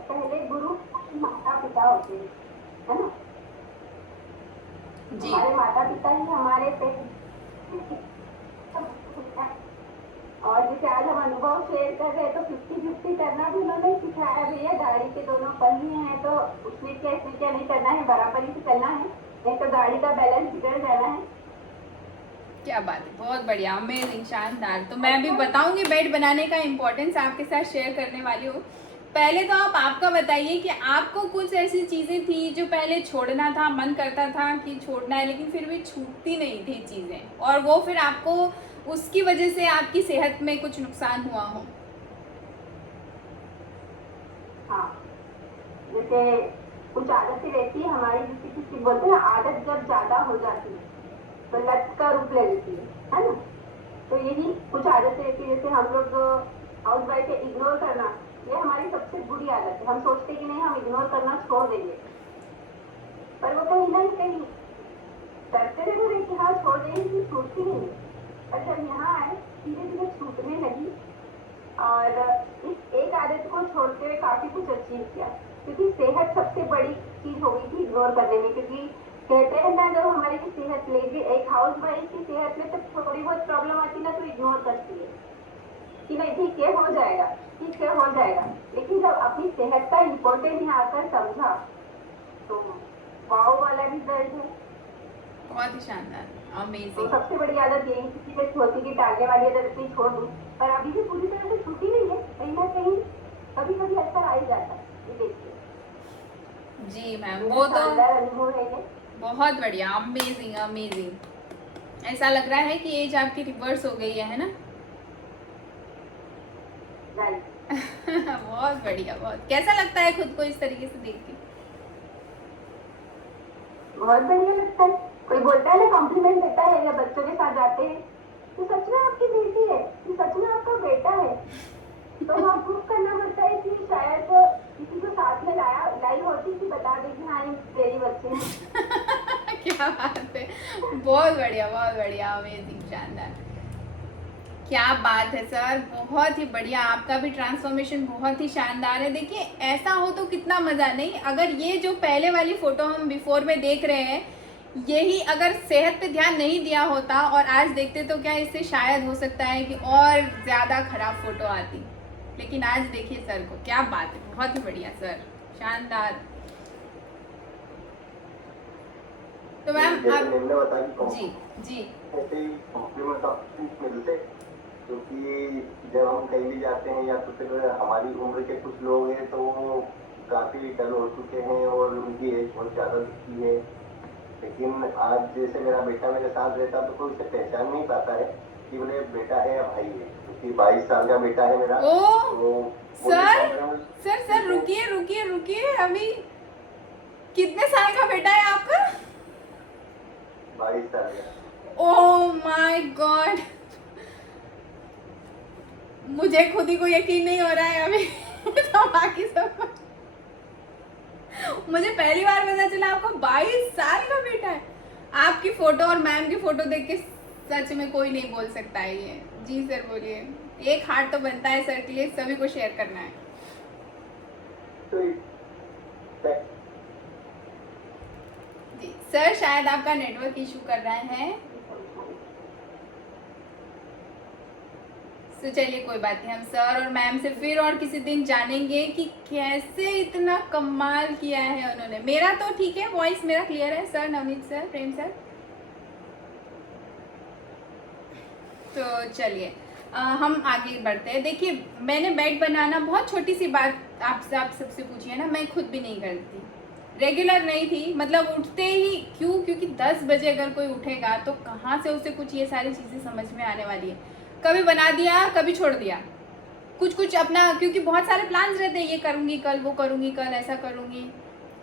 क्या होते हैं, है ना। जी हमारे माता पिता ही हमारे पे। और जैसे आज हम अनुभव शेयर कर रहे हैं तो 50-50 करना भी उन्होंने सिखाया। भैया गाड़ी के दोनों पहिए हैं तो उसमें क्या इसमें क्या नहीं करना है, बराबरी से चलना है, नहीं तो गाड़ी का बैलेंस बिगड़ जाना है। क्या बात है, बहुत बढ़िया, अमेजिंग, शानदार। तो मैं भी बताऊंगी बेड बनाने का इम्पोर्टेंस आपके साथ शेयर करने वाली हूँ। पहले तो आप आपका बताइए कि आपको कुछ ऐसी चीज़ें थी जो पहले छोड़ना था, मन करता था कि छोड़ना है, लेकिन फिर भी छूटती नहीं थी चीज़ें, और वो फिर आपको उसकी वजह से आपकी सेहत में कुछ नुकसान हुआ हो। हाँ, जैसे कुछ आदतें रहती है हमारी, जैसे किसी बोलते हैं ना, आदत जब ज्यादा हो जाती है तो लत का रूप ले लेती है ना। तो यही कुछ आदतें रहती है, जैसे हम लोग हाउस वाइफ के इग्नोर करना, ये हमारी सबसे बुरी आदत है। हम सोचते कि नहीं हम इग्नोर करना छोड़ देंगे, पर वो कहीं ना कहीं करते रहे कि हाँ छोड़ देंगे, छूटती नहीं है। पर जब यहाँ आए धीरे धीरे छूटने लगी, और इस एक आदत को छोड़ते हुए काफी कुछ अचीव किया, क्योंकि सेहत सबसे बड़ी चीज हो गई थी इग्नोर करने में। क्योंकि कहते हैं ना, जब हमारी की सेहत लेगी, एक हाउस वाइफ की सेहत में तब थोड़ी बहुत प्रॉब्लम आती ना तो इग्नोर करती है कि नहीं ठीक है हो जाएगा, ठीक है हो जाएगा। लेकिन जब अपनी सेहत का इम्पोर्टेंस यहाँ आकर समझा तो वाव वाला रिजल्ट है। बहुत ही शानदार, तो अमेजिंग। सबसे बड़ी आदत यही किसी के होती कि टालने वाली आदत नहीं छोड़ दूं, पर अभी भी पूरी तरह से छूटी नहीं है, कहीं ना कहीं कभी कभी असर आ ही जाता है। ये देखिए जी मैम, मेरा वो तो शानदार अनुभव है ये। बहुत बढ़िया, अमेजिंग अमेजिंग। ऐसा लग रहा है कि एज आपकी रिवर्स हो गई है ना। राइट। बहुत बढ़िया, बहुत। कैसा लगता है खुद को इस तरीके से देख के? बहुत बढ़िया लगता है। कोई बोलता है ना, कॉम्प्लीमेंट देता है या बच्चों के साथ जाते हैं तो सच में आपकी बेटी है, ये सच में आपका बेटा है, तो वहाँ प्रूव करना पड़ता है कि शायद किसी को साथ में लाई होती कि बता देगी हाँ ये तेरी बच्चे हैं। क्या बात है, बहुत बढ़िया, बहुत बढ़िया, अमेजिंग, शानदार। क्या बात है सर, बहुत ही बढ़िया। आपका भी ट्रांसफॉर्मेशन बहुत ही शानदार है। देखिए ऐसा हो तो कितना मज़ा नहीं। अगर ये जो पहले वाली फ़ोटो हम बिफोर में देख रहे हैं, यही अगर सेहत पे ध्यान नहीं दिया होता और आज देखते तो क्या इससे शायद हो सकता है कि और ज़्यादा ख़राब फ़ोटो आती। लेकिन आज देखिए सर को, क्या बात है, बहुत ही बढ़िया सर, शानदार। तो मैम आप जी जी ऐसे ही कॉम्प्लीमेंट ऑप्शन मिलते, क्योंकि जब हम कहीं भी जाते हैं या तो फिर हमारी उम्र के कुछ लोग हैं तो वो काफी डल हो चुके हैं और उनकी एज बहुत ज्यादा दिखती है। लेकिन आज जैसे मेरा बेटा मेरे साथ रहता तो कोई उसे पहचान नहीं पाता है कि बोले बेटा है या भाई है, क्योंकि 22 साल का बेटा है मेरा। ओ तो सर रुकिए रुकिए रुकिए, अभी कितने साल का बेटा है आपका? 22 साल का। ओह माय गॉड, मुझे खुद ही को यकीन नहीं हो रहा है अभी। तो बाकी सबको मुझे पहली बार पता चला आपको 22 साल का बेटा है। आपकी फोटो और मैम की फोटो देख के सच में कोई नहीं बोल सकता है ये। जी सर बोलिए। एक हार्ट तो बनता है सर के लिए, सभी को शेयर करना है। जी सर, शायद आपका नेटवर्क इशू कर रहा है, तो चलिए कोई बात नहीं, हम सर और मैम से फिर और किसी दिन जानेंगे कि कैसे इतना कमाल किया है उन्होंने। मेरा तो ठीक है, वॉइस मेरा क्लियर है सर, नवनीत सर, प्रेम सर। तो चलिए हम आगे बढ़ते हैं। देखिए मैंने बेड बनाना बहुत छोटी सी बात आप सबसे पूछी है ना, मैं खुद भी नहीं करती, रेगुलर नहीं थी, मतलब उठते ही क्योंकि 10 बजे अगर कोई उठेगा तो कहाँ से उसे कुछ ये सारी चीज़ें समझ में आने वाली है। कभी बना दिया, कभी छोड़ दिया, कुछ अपना, क्योंकि बहुत सारे प्लान्स रहते हैं, ये करूँगी कल, वो करूँगी कल, ऐसा करूँगी,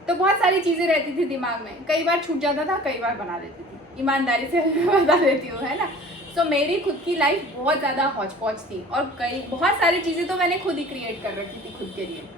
तो बहुत सारी चीज़ें रहती थी दिमाग में। कई बार छूट जाता था, कई बार बना देती थी, ईमानदारी से बता देती हूँ, है ना। तो मेरी खुद की लाइफ बहुत ज़्यादा हौच पौच थी और बहुत सारी चीज़ें तो मैंने खुद ही क्रिएट कर रखी थी खुद के लिए।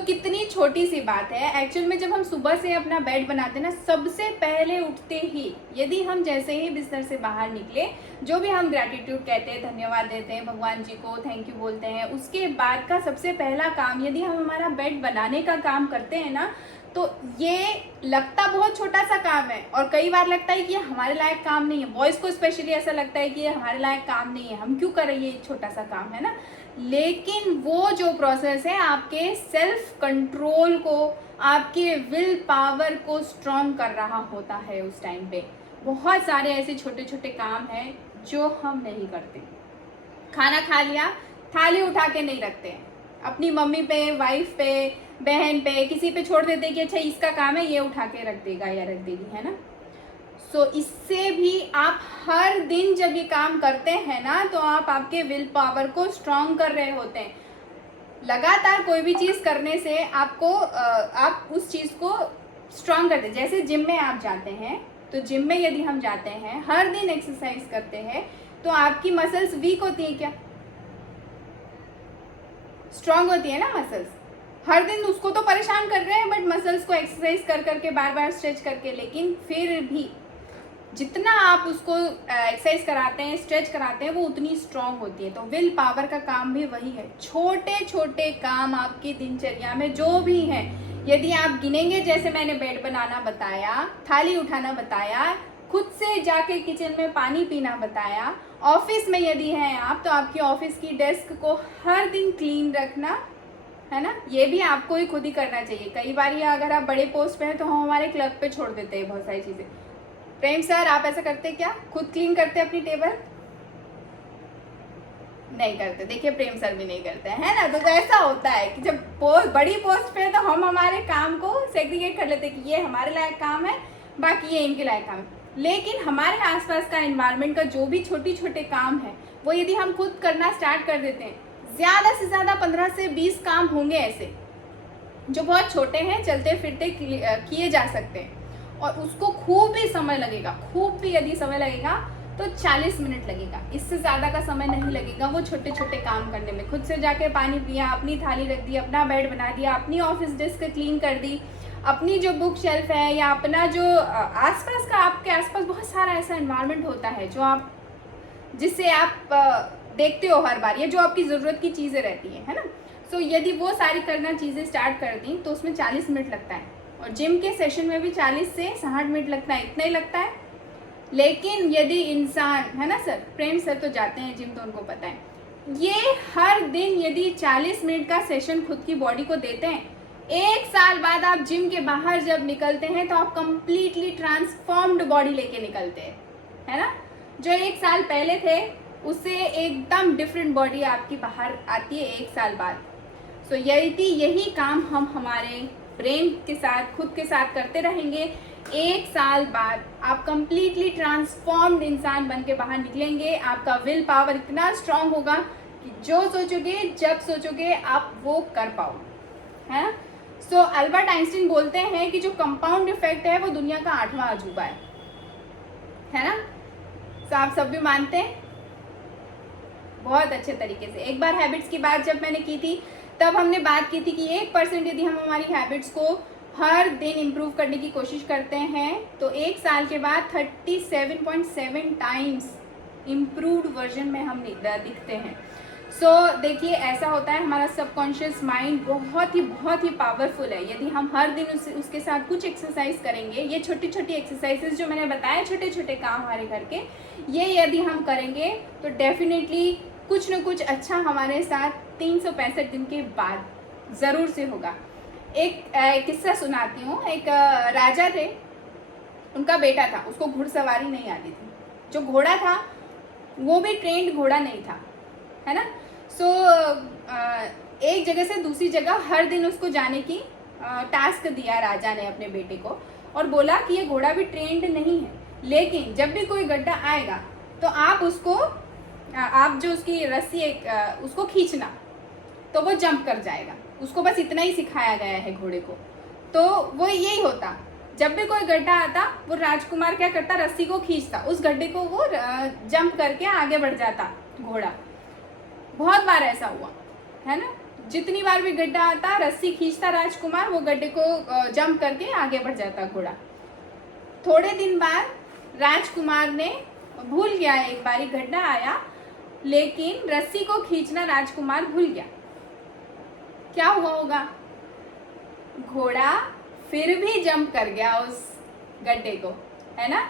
कितनी छोटी सी बात है एक्चुअल में। जब हम सुबह से अपना बेड बनाते हैं ना, सबसे पहले उठते ही यदि हम जैसे ही बिस्तर से बाहर निकले, जो भी हम ग्रैटिट्यूड कहते हैं, धन्यवाद देते हैं भगवान जी को, थैंक यू बोलते हैं, उसके बाद का सबसे पहला काम यदि हम हमारा बेड बनाने का काम करते हैं ना, तो ये लगता बहुत छोटा सा काम है और कई बार लगता है कि ये हमारे लायक काम नहीं है। बॉयज़ को स्पेशली ऐसा लगता है कि ये हमारे लायक काम नहीं है, हम क्यों करें ये छोटा सा काम, है ना। लेकिन वो जो प्रोसेस है आपके सेल्फ कंट्रोल को, आपके विल पावर को स्ट्रॉन्ग कर रहा होता है उस टाइम पे। बहुत सारे ऐसे छोटे छोटे काम हैं जो हम नहीं करते। खाना खा लिया, थाली उठा के नहीं रखते हैं, अपनी मम्मी पे, वाइफ पे, बहन पे, किसी पे छोड़ देते कि अच्छा इसका काम है, ये उठा के रख देगा या रख देगी, है ना। सो इससे भी आप हर दिन जब ये काम करते हैं ना, तो आप आपके विल पावर को स्ट्रॉन्ग कर रहे होते हैं। लगातार कोई भी चीज़ करने से आपको आप उस चीज़ को स्ट्रॉन्ग करते हैं। जैसे जिम में आप जाते हैं, तो जिम में यदि हम जाते हैं, हर दिन एक्सरसाइज करते हैं, तो आपकी मसल्स वीक होती हैं क्या? स्ट्रॉन्ग होती है ना मसल्स। हर दिन उसको तो परेशान कर रहे हैं, बट मसल्स को एक्सरसाइज कर करके, बार बार स्ट्रेच करके, लेकिन फिर भी जितना आप उसको एक्सरसाइज कराते हैं, स्ट्रेच कराते हैं, वो उतनी स्ट्रांग होती है। तो विल पावर का काम भी वही है। छोटे छोटे काम आपकी दिनचर्या में जो भी हैं, यदि आप गिनेंगे, जैसे मैंने बेड बनाना बताया, थाली उठाना बताया, खुद से जाके किचन में पानी पीना बताया, ऑफिस में यदि हैं आप, तो आपकी ऑफिस की डेस्क को हर दिन क्लीन रखना, है ना, ये भी आपको ही खुद ही करना चाहिए। कई बार ये अगर आप बड़े पोस्ट पे हैं तो हम हमारे क्लर्क पे छोड़ देते हैं बहुत सारी चीज़ें। प्रेम सर, आप ऐसा करते क्या? खुद क्लीन करते अपनी टेबल? नहीं करते। देखिए प्रेम सर भी नहीं करते हैं, है ना। तो ऐसा होता है कि जब बड़ी पोस्ट पे है तो हम हमारे काम को सेग्रीगेट कर लेते हैं कि ये हमारे लायक काम है, बाकी ये इनके लायक काम है। लेकिन हमारे आसपास का एनवायरनमेंट का जो भी छोटे छोटे काम है, वो यदि हम खुद करना स्टार्ट कर देते हैं, ज़्यादा से ज़्यादा 15 से 20 काम होंगे ऐसे जो बहुत छोटे हैं, चलते फिरते किए जा सकते हैं, और उसको खूब भी समय लगेगा। खूब भी यदि समय लगेगा तो 40 मिनट लगेगा, इससे ज़्यादा का समय नहीं लगेगा वो छोटे छोटे काम करने में। खुद से जाके पानी पिया, अपनी थाली रख दी, अपना बेड बना दिया, अपनी ऑफिस डेस्क क्लीन कर दी, अपनी जो बुक शेल्फ है, या अपना जो आसपास का, आपके आसपास बहुत सारा ऐसा एनवायरनमेंट होता है जो आप, जिससे आप देखते हो हर बार, ये जो आपकी ज़रूरत की चीज़ें रहती हैं, है ना। सो यदि वो सारी करना चीज़ें स्टार्ट कर दी तो उसमें 40 मिनट लगता है, और जिम के सेशन में भी 40 से 60 मिनट लगता है, इतना ही लगता है। लेकिन यदि इंसान, है ना सर, प्रेम सर तो जाते हैं जिम तो उनको पता है, ये हर दिन यदि 40 मिनट का सेशन खुद की बॉडी को देते हैं, 1 साल बाद आप जिम के बाहर जब निकलते हैं तो आप कंप्लीटली ट्रांसफॉर्म्ड बॉडी लेके निकलते हैं, है ना। जो 1 साल पहले थे उससे एकदम डिफरेंट बॉडी आपकी बाहर आती है 1 साल बाद। सो यही काम हम हमारे ब्रेन के साथ, खुद के साथ करते रहेंगे, 1 साल बाद आप कंप्लीटली ट्रांसफॉर्म्ड इंसान बन के बाहर निकलेंगे। आपका विल पावर इतना स्ट्रांग होगा कि जो सोचोगे, जब सोचोगे, आप वो कर पाओगे, है ना। सो अल्बर्ट आइंस्टीन बोलते हैं कि जो कंपाउंड इफेक्ट है वो दुनिया का 8वां अजूबा है ना। सो आप सब भी मानते हैं बहुत अच्छे तरीके से। एक बार हैबिट्स की बात जब मैंने की थी, तब हमने बात की थी कि 1% यदि हम हमारी हैबिट्स को हर दिन इम्प्रूव करने की कोशिश करते हैं तो 1 साल के बाद 37.7 टाइम्स इम्प्रूव्ड वर्जन में हम दिखते हैं। सो देखिए ऐसा होता है, हमारा सबकॉन्शियस माइंड बहुत ही पावरफुल है। यदि हम हर दिन उसके साथ कुछ एक्सरसाइज करेंगे, ये छोटी छोटी एक्सरसाइजेज जो मैंने बताया, छोटे छोटे काम हमारे घर के, ये यदि हम करेंगे तो डेफिनेटली कुछ न कुछ अच्छा हमारे साथ 365 दिन के बाद ज़रूर से होगा। एक किस्सा सुनाती हूँ। एक राजा थे, उनका बेटा था, उसको घुड़सवारी नहीं आती थी। जो घोड़ा था वो भी ट्रेंड घोड़ा नहीं था, है ना। सो एक जगह से दूसरी जगह हर दिन उसको जाने की टास्क दिया राजा ने अपने बेटे को, और बोला कि ये घोड़ा भी ट्रेंड नहीं है, लेकिन जब भी कोई गड्ढा आएगा तो आप उसको, आप जो उसकी रस्सी उसको खींचना, तो वो जंप कर जाएगा। उसको बस इतना ही सिखाया गया है घोड़े को। तो वो यही होता, जब भी कोई गड्ढा आता वो राजकुमार क्या करता, रस्सी को खींचता, उस गड्ढे को वो जंप करके आगे बढ़ जाता घोड़ा। बहुत बार ऐसा हुआ, है ना, जितनी बार भी गड्ढा आता, रस्सी खींचता राजकुमार, वो गड्ढे को जंप करके आगे बढ़ जाता घोड़ा। थोड़े दिन बाद राजकुमार ने भूल गया, एक बारी गड्ढा आया लेकिन रस्सी को खींचना राजकुमार भूल गया। क्या हुआ होगा? घोड़ा फिर भी जंप कर गया उस गड्ढे को, है ना,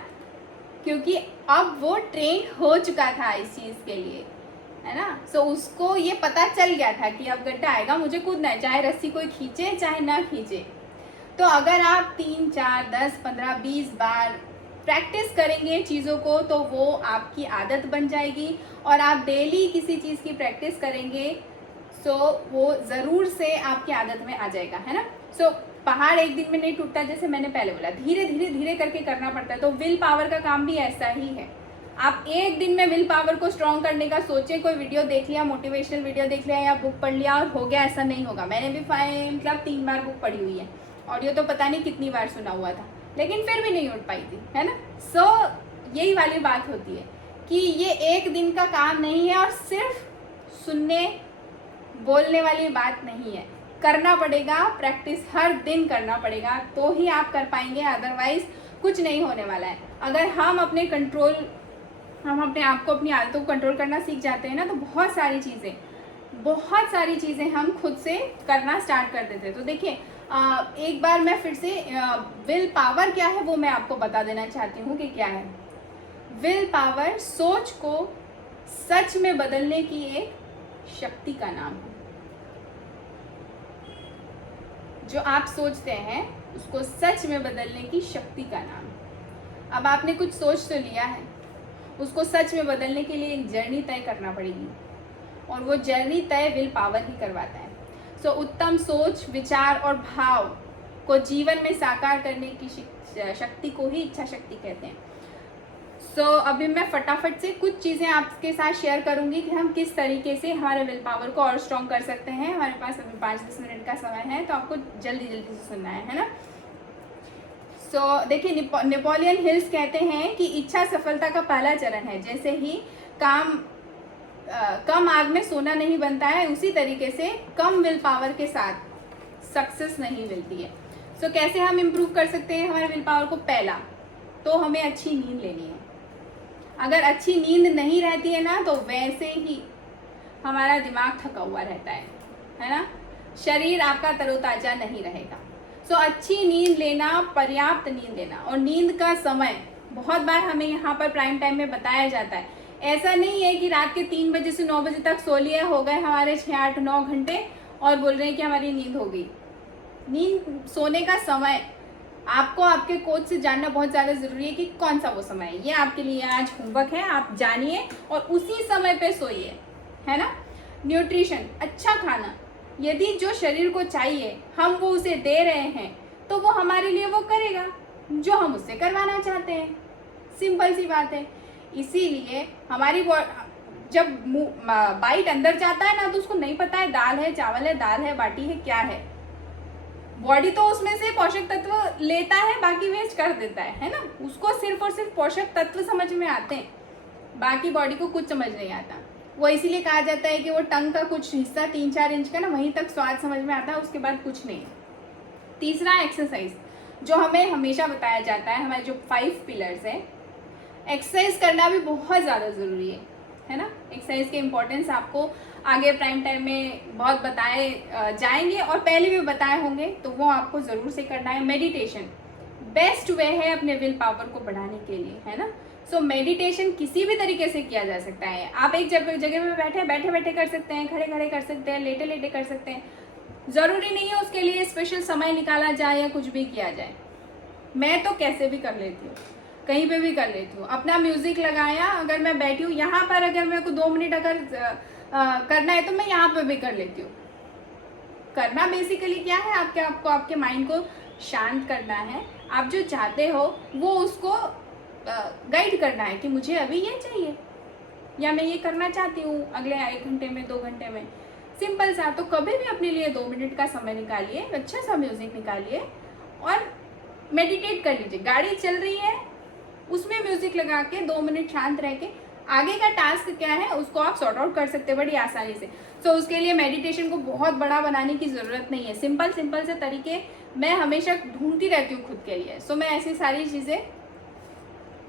क्योंकि अब वो ट्रेन हो चुका था इस चीज के लिए, है ना। सो उसको ये पता चल गया था कि अब गड्ढा आएगा, मुझे कूदना है, चाहे रस्सी कोई खींचे चाहे ना खींचे। तो अगर आप 3, 4, 10, 15, 20 बार प्रैक्टिस करेंगे चीज़ों को तो वो आपकी आदत बन जाएगी, और आप डेली किसी चीज़ की प्रैक्टिस करेंगे सो वो ज़रूर से आपकी आदत में आ जाएगा, है ना। सो पहाड़ एक दिन में नहीं टूटता, जैसे मैंने पहले बोला, धीरे धीरे धीरे करके करना पड़ता है। तो विल पावर का काम भी ऐसा ही है। आप एक दिन में विल पावर को स्ट्रॉन्ग करने का सोचे, कोई वीडियो देख लिया, मोटिवेशनल वीडियो देख लिया या बुक पढ़ लिया और हो गया, ऐसा नहीं होगा। मैंने भी 3 बार बुक पढ़ी हुई है, ऑडियो तो पता नहीं कितनी बार सुना हुआ था, लेकिन फिर भी नहीं उठ पाई थी, है ना। सो यही वाली बात होती है कि ये एक दिन का काम नहीं है और सिर्फ सुनने बोलने वाली बात नहीं है, करना पड़ेगा, प्रैक्टिस हर दिन करना पड़ेगा, तो ही आप कर पाएंगे, अदरवाइज कुछ नहीं होने वाला है। अगर हम अपने आप को, अपनी आदतों को कंट्रोल करना सीख जाते हैं ना, तो बहुत सारी चीज़ें हम खुद से करना स्टार्ट कर देते हैं। तो देखिए, एक बार मैं फिर से विल पावर क्या है वो मैं आपको बता देना चाहती हूँ कि क्या है। विल पावर सोच को सच में बदलने की एक शक्ति का नाम है। जो आप सोचते हैं उसको सच में बदलने की शक्ति का नाम है। अब आपने कुछ सोच तो लिया है, उसको सच में बदलने के लिए एक जर्नी तय करना पड़ेगी, और वो जर्नी तय विल पावर ही करवाता है। सो उत्तम सोच, विचार और भाव को जीवन में साकार करने की शक्ति को ही इच्छा शक्ति कहते हैं। सो अभी मैं फटाफट से कुछ चीज़ें आपके साथ शेयर करूंगी कि हम किस तरीके से हमारे विल पावर को और स्ट्रॉन्ग कर सकते हैं। हमारे पास अभी 5-10 मिनट का समय है, तो आपको जल्दी जल्दी से सुनना है ना। सो देखिए, नेपोलियन हिल्स कहते हैं कि इच्छा सफलता का पहला चरण है। जैसे ही कम आग में सोना नहीं बनता है, उसी तरीके से कम विल पावर के साथ सक्सेस नहीं मिलती है। सो कैसे हम इम्प्रूव कर सकते हैं हमारे विल पावर को? पहला तो हमें अच्छी नींद लेनी है। अगर अच्छी नींद नहीं रहती है ना, तो वैसे ही हमारा दिमाग थका हुआ रहता है ना, शरीर आपका तरोताजा नहीं रहेगा। सो अच्छी नींद लेना, पर्याप्त नींद लेना, और नींद का समय बहुत बार हमें यहाँ पर प्राइम टाइम में बताया जाता है। ऐसा नहीं है कि रात के 3 बजे से 9 बजे तक सो लिए, हो गए हमारे 6, 8, 9 घंटे और बोल रहे हैं कि हमारी नींद हो गई। नींद सोने का समय आपको आपके कोच से जानना बहुत ज़्यादा ज़रूरी है कि कौन सा वो समय है। ये आपके लिए आज होमवर्क है, आप जानिए और उसी समय पे सोइए, है ना। न्यूट्रिशन, अच्छा खाना, यदि जो शरीर को चाहिए हम वो उसे दे रहे हैं तो वो हमारे लिए वो करेगा जो हम उससे करवाना चाहते हैं। सिंपल सी बात है। इसीलिए हमारी जब बाइट अंदर जाता है ना, तो उसको नहीं पता है दाल है, चावल है, दाल है, बाटी है, क्या है। बॉडी तो उसमें से पोषक तत्व लेता है, बाकी वेस्ट कर देता है ना। उसको सिर्फ और सिर्फ पोषक तत्व समझ में आते हैं, बाकी बॉडी को कुछ समझ नहीं आता। वो इसीलिए कहा जाता है कि वो टंग का कुछ हिस्सा 3-4 इंच का ना, वहीं तक स्वाद समझ में आता है, उसके बाद कुछ नहीं। तीसरा, एक्सरसाइज, जो हमें हमेशा बताया जाता है, हमारे जो 5 पिलर्स है, एक्सरसाइज करना भी बहुत ज़्यादा ज़रूरी है ना। एक्सरसाइज के इम्पोर्टेंस आपको आगे प्राइम टाइम में बहुत बताए जाएंगे और पहले भी बताए होंगे, तो वो आपको ज़रूर से करना है। मेडिटेशन बेस्ट वे है अपने विल पावर को बढ़ाने के लिए, है ना। सो मेडिटेशन किसी भी तरीके से किया जा सकता है। आप एक जगह में बैठे बैठे कर सकते हैं, खड़े खड़े कर सकते हैं, लेटे लेटे कर सकते हैं। ज़रूरी नहीं है उसके लिए स्पेशल समय निकाला जाए या कुछ भी किया जाए। मैं तो कैसे भी कर लेती हूँ, कहीं पे भी कर लेती हूँ। अपना म्यूज़िक लगाया, अगर मैं बैठी हूँ यहाँ पर, अगर मेरे को 2 मिनट अगर करना है तो मैं यहाँ पर भी कर लेती हूँ। करना बेसिकली क्या है, आपको आपके माइंड को शांत करना है। आप जो चाहते हो वो उसको गाइड करना है कि मुझे अभी ये चाहिए या मैं ये करना चाहती हूँ अगले 1 घंटे में, 2 घंटे में। सिंपल सा। तो कभी भी अपने लिए 2 मिनट का समय निकालिए, अच्छा सा म्यूज़िक निकालिए और मेडिटेट कर लीजिए। गाड़ी चल रही है, उसमें म्यूज़िक लगा के 2 मिनट शांत रह के आगे का टास्क क्या है उसको आप सॉर्ट आउट कर सकते हैं बड़ी आसानी से। सो उसके लिए मेडिटेशन को बहुत बड़ा बनाने की ज़रूरत नहीं है, सिंपल सिंपल से तरीके मैं हमेशा ढूंढती रहती हूँ खुद के लिए। सो मैं ऐसी सारी चीज़ें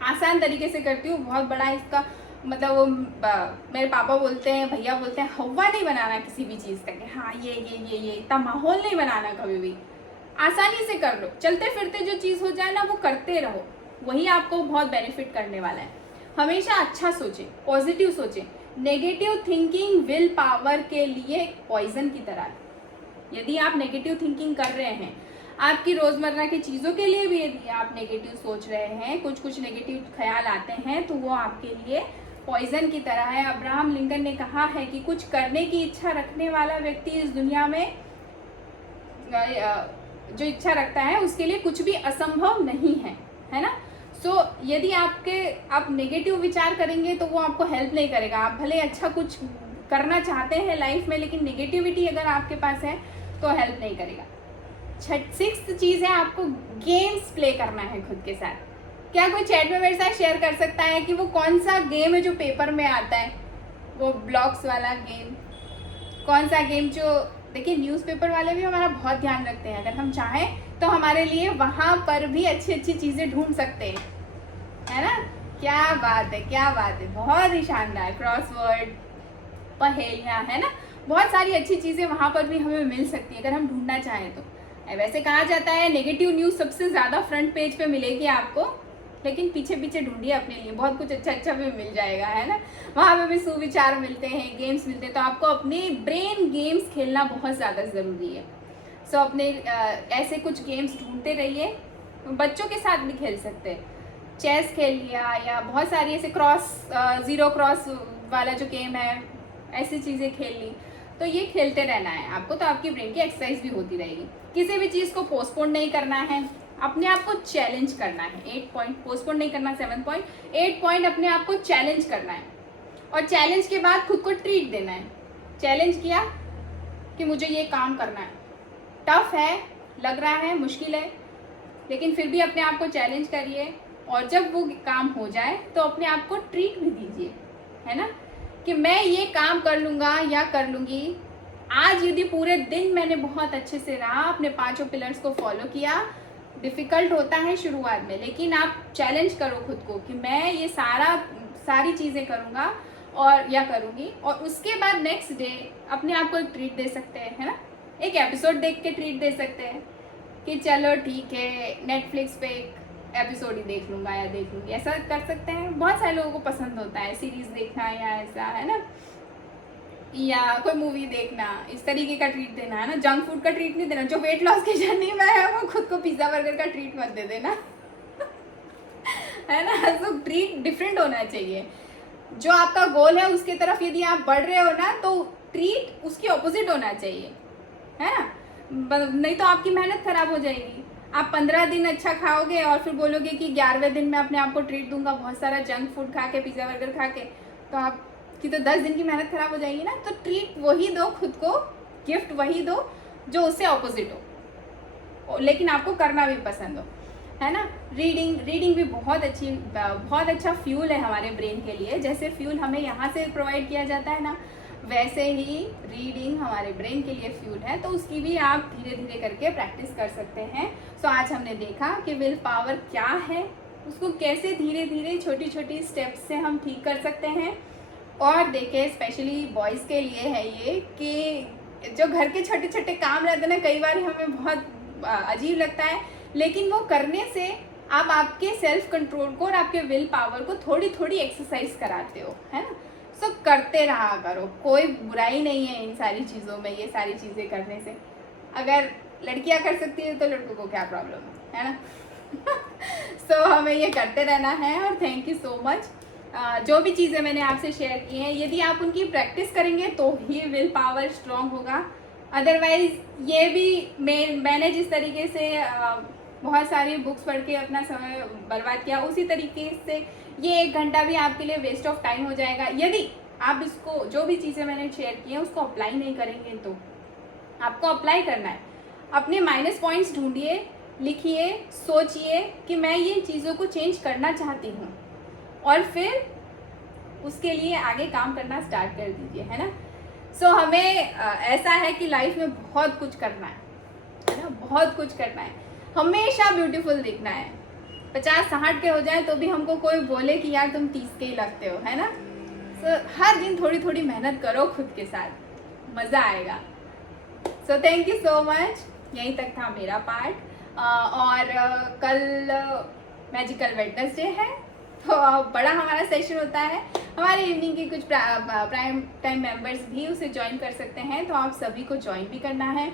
आसान तरीके से करती हूँ। बहुत बड़ा इसका मतलब वो मेरे पापा बोलते हैं, भैया बोलते हैं, हवा नहीं बनाना किसी भी चीज़ का कि हाँ ये इतना माहौल नहीं बनाना, कभी भी आसानी से कर लो, चलते फिरते जो चीज़ हो जाए ना वो करते रहो, वही आपको बहुत बेनिफिट करने वाला है। हमेशा अच्छा सोचें, पॉजिटिव सोचें। नेगेटिव थिंकिंग विल पावर के लिए पॉइजन की तरह है। यदि आप नेगेटिव थिंकिंग कर रहे हैं आपकी रोज़मर्रा की चीज़ों के लिए भी, यदि आप नेगेटिव सोच रहे हैं, कुछ नेगेटिव ख्याल आते हैं, तो वो आपके लिए पॉइजन की तरह है। अब्राहम लिंकन ने कहा है कि कुछ करने की इच्छा रखने वाला व्यक्ति इस दुनिया में जो इच्छा रखता है उसके लिए कुछ भी असंभव नहीं है ना। सो यदि आप नेगेटिव विचार करेंगे तो वो आपको हेल्प नहीं करेगा। आप भले अच्छा कुछ करना चाहते हैं लाइफ में, लेकिन नेगेटिविटी अगर आपके पास है तो हेल्प नहीं करेगा। 6th चीज़ है, आपको गेम्स प्ले करना है खुद के साथ। क्या कोई चैट में मेरे साथ शेयर कर सकता है कि वो कौन सा गेम है जो पेपर में आता है, वो ब्लॉक्स वाला गेम? कौन सा गेम जो, देखिए न्यूज़पेपर वाले भी हमारा बहुत ध्यान रखते हैं, अगर हम चाहें तो हमारे लिए वहाँ पर भी अच्छी अच्छी चीज़ें ढूंढ सकते हैं, है ना। क्या बात है, क्या बात है, बहुत ही शानदार। क्रॉसवर्ड, पहेलियाँ, है ना, बहुत सारी अच्छी चीज़ें वहाँ पर भी हमें मिल सकती है अगर हम ढूंढना चाहें तो। वैसे कहा जाता है नेगेटिव न्यूज़ सबसे ज़्यादा फ्रंट पेज पे मिलेगी आपको, लेकिन पीछे पीछे ढूंढिए अपने लिए, बहुत कुछ अच्छा भी मिल जाएगा, है ना। वहाँ पे भी सुविचार मिलते हैं, गेम्स मिलते हैं। तो आपको अपने ब्रेन गेम्स खेलना बहुत ज़्यादा ज़रूरी है। सो अपने ऐसे कुछ गेम्स ढूंढते रहिए। बच्चों के साथ भी खेल सकते हैं, चेस खेल लिया, या बहुत सारी ऐसे ज़ीरो क्रॉस वाला जो गेम है, ऐसी चीज़ें खेल ली। तो ये खेलते रहना है आपको, तो आपकी ब्रेन की एक्सरसाइज भी होती रहेगी। किसी भी चीज़ को पोस्टपोन नहीं करना है, अपने आप को चैलेंज करना है। 8 पॉइंट पोस्टपोन नहीं करना, 7 पॉइंट, 8 पॉइंट अपने आप को चैलेंज करना है। और चैलेंज के बाद खुद को ट्रीट देना है। चैलेंज किया कि मुझे ये काम करना है, टफ है, लग रहा है, मुश्किल है, लेकिन फिर भी अपने आप को चैलेंज करिए। और जब वो काम हो जाए तो अपने आप को ट्रीट भी दीजिए, है ना, कि मैं ये काम कर लूँगा या कर लूँगी। आज यदि पूरे दिन मैंने बहुत अच्छे से रहा, अपने 5 पिलर्स को फॉलो किया, डिफ़िकल्ट होता है शुरुआत में, लेकिन आप चैलेंज करो खुद को कि मैं ये सारी चीज़ें करूँगा और या करूँगी। और उसके बाद नेक्स्ट डे अपने आप को एक ट्रीट दे सकते हैं, है ना। एक एपिसोड देख के ट्रीट दे सकते हैं कि चलो ठीक है, नेटफ्लिक्स पे एक एपिसोड ही देख लूँगा या देख लूँगी, ऐसा कर सकते हैं। बहुत सारे लोगों को पसंद होता है सीरीज़ देखना या ऐसा, है ना, या कोई मूवी देखना, इस तरीके का ट्रीट देना, है ना। जंक फूड का ट्रीट नहीं देना। जो वेट लॉस की जर्नी में है वो खुद को पिज़्ज़ा बर्गर का ट्रीट मत दे देना है ना। तो ट्रीट डिफरेंट होना चाहिए। जो आपका गोल है उसके तरफ यदि आप बढ़ रहे हो ना, तो ट्रीट उसकी ऑपोजिट होना चाहिए, है ना। नहीं तो आपकी मेहनत खराब हो जाएगी। आप 15 दिन अच्छा खाओगे और फिर बोलोगे कि 11वें दिन मैं अपने आप को ट्रीट दूंगा बहुत सारा जंक फूड खा के, पिज़्ज़ा बर्गर खा के, तो आपकी तो 10 दिन की मेहनत खराब हो जाएगी ना। तो ट्रीट वही दो खुद को, गिफ्ट वही दो जो उससे ऑपोजिट हो, लेकिन आपको करना भी पसंद हो, है ना। रीडिंग भी बहुत अच्छा फ्यूल है हमारे ब्रेन के लिए। जैसे फ्यूल हमें यहाँ से प्रोवाइड किया जाता है ना, वैसे ही रीडिंग हमारे ब्रेन के लिए फ्यूल है। तो उसकी भी आप धीरे धीरे करके प्रैक्टिस कर सकते हैं। सो आज हमने देखा कि विल पावर क्या है, उसको कैसे धीरे धीरे छोटी छोटी स्टेप्स से हम ठीक कर सकते हैं। और देखिए स्पेशली बॉयज़ के लिए है ये कि जो घर के छोटे छोटे काम रहते हैं ना, कई बार हमें बहुत अजीब लगता है, लेकिन वो करने से आप आपके सेल्फ कंट्रोल को और आपके विल पावर को थोड़ी थोड़ी एक्सरसाइज कराते हो, है ना। सो करते रहा करो, कोई बुराई नहीं है इन सारी चीज़ों में, ये सारी चीज़ें करने से। अगर लड़कियां कर सकती है तो लड़कों को क्या प्रॉब्लम है ना। सो हमें ये करते रहना है। और थैंक यू सो मच। जो भी चीज़ें मैंने आपसे शेयर की हैं, यदि आप उनकी प्रैक्टिस करेंगे तो ही विल पावर स्ट्रॉन्ग होगा। अदरवाइज़ ये भी मैंने जिस तरीके से बहुत सारी बुक्स पढ़ के अपना समय बर्बाद किया, उसी तरीके से ये 1 घंटा भी आपके लिए वेस्ट ऑफ टाइम हो जाएगा। यदि आप इसको, जो भी चीज़ें मैंने शेयर की हैं, उसको अप्लाई नहीं करेंगे तो आपको अप्लाई करना है। अपने माइनस पॉइंट्स ढूंढिए, लिखिए, सोचिए कि मैं ये चीज़ों को चेंज करना चाहती हूँ, और फिर उसके लिए आगे काम करना स्टार्ट कर दीजिए, है ना। सो हमें ऐसा है कि लाइफ में बहुत कुछ करना है ना, बहुत कुछ करना है, हमेशा ब्यूटीफुल दिखना है। 50-60 के हो जाए तो भी हमको कोई बोले कि यार तुम 30 के ही लगते हो, है ना। सो हर दिन थोड़ी थोड़ी मेहनत करो खुद के साथ, मज़ा आएगा। So thank you so much. यहीं तक था मेरा पार्ट। और कल मैजिकल वेडनेसडे है, तो बड़ा हमारा सेशन होता है। हमारे इवनिंग के कुछ प्राइम टाइम मेंबर्स भी उसे ज्वाइन कर सकते हैं, तो आप सभी को ज्वाइन भी करना है।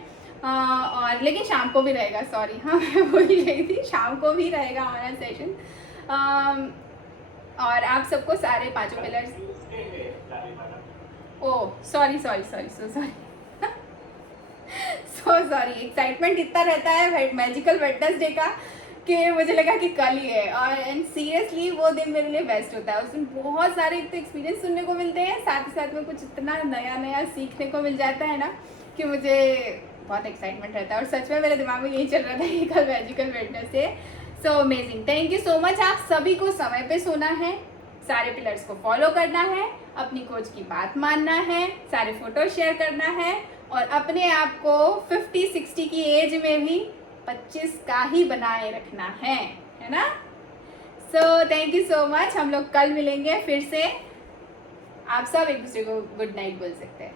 और लेकिन शाम को भी रहेगा, सॉरी, हाँ मैं भूल गई थी, शाम को भी रहेगा हमारा सेशन। और आप सबको सारे 5 pillars, oh sorry sorry sorry so sorry so sorry, excitement इतना रहता है मैजिकल वेडनेसडे का कि मुझे लगा कि कल ही है। और एंड सीरियसली वो दिन मेरे लिए बेस्ट होता है। उस दिन बहुत सारे एक्सपीरियंस सुनने को मिलते हैं, साथ ही साथ में कुछ इतना नया नया सीखने को मिल जाता है ना कि मुझे बहुत एक्साइटमेंट रहता है। और सच में मेरे दिमाग में यही चल रहा था कि कल magical Wednesday. So amazing, thank you so much. आप सभी को समय पे सोना है, सारे पिलर्स को फॉलो करना है, अपनी कोच की बात मानना है, सारे फोटो शेयर करना है, और अपने आप को 50-60 की एज में भी 25 का ही बनाए रखना है ना। So thank you so much. हम लोग कल मिलेंगे फिर से। आप सब एक दूसरे को गुड नाइट बोल सकते हैं।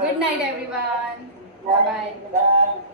Good night everyone, bye bye.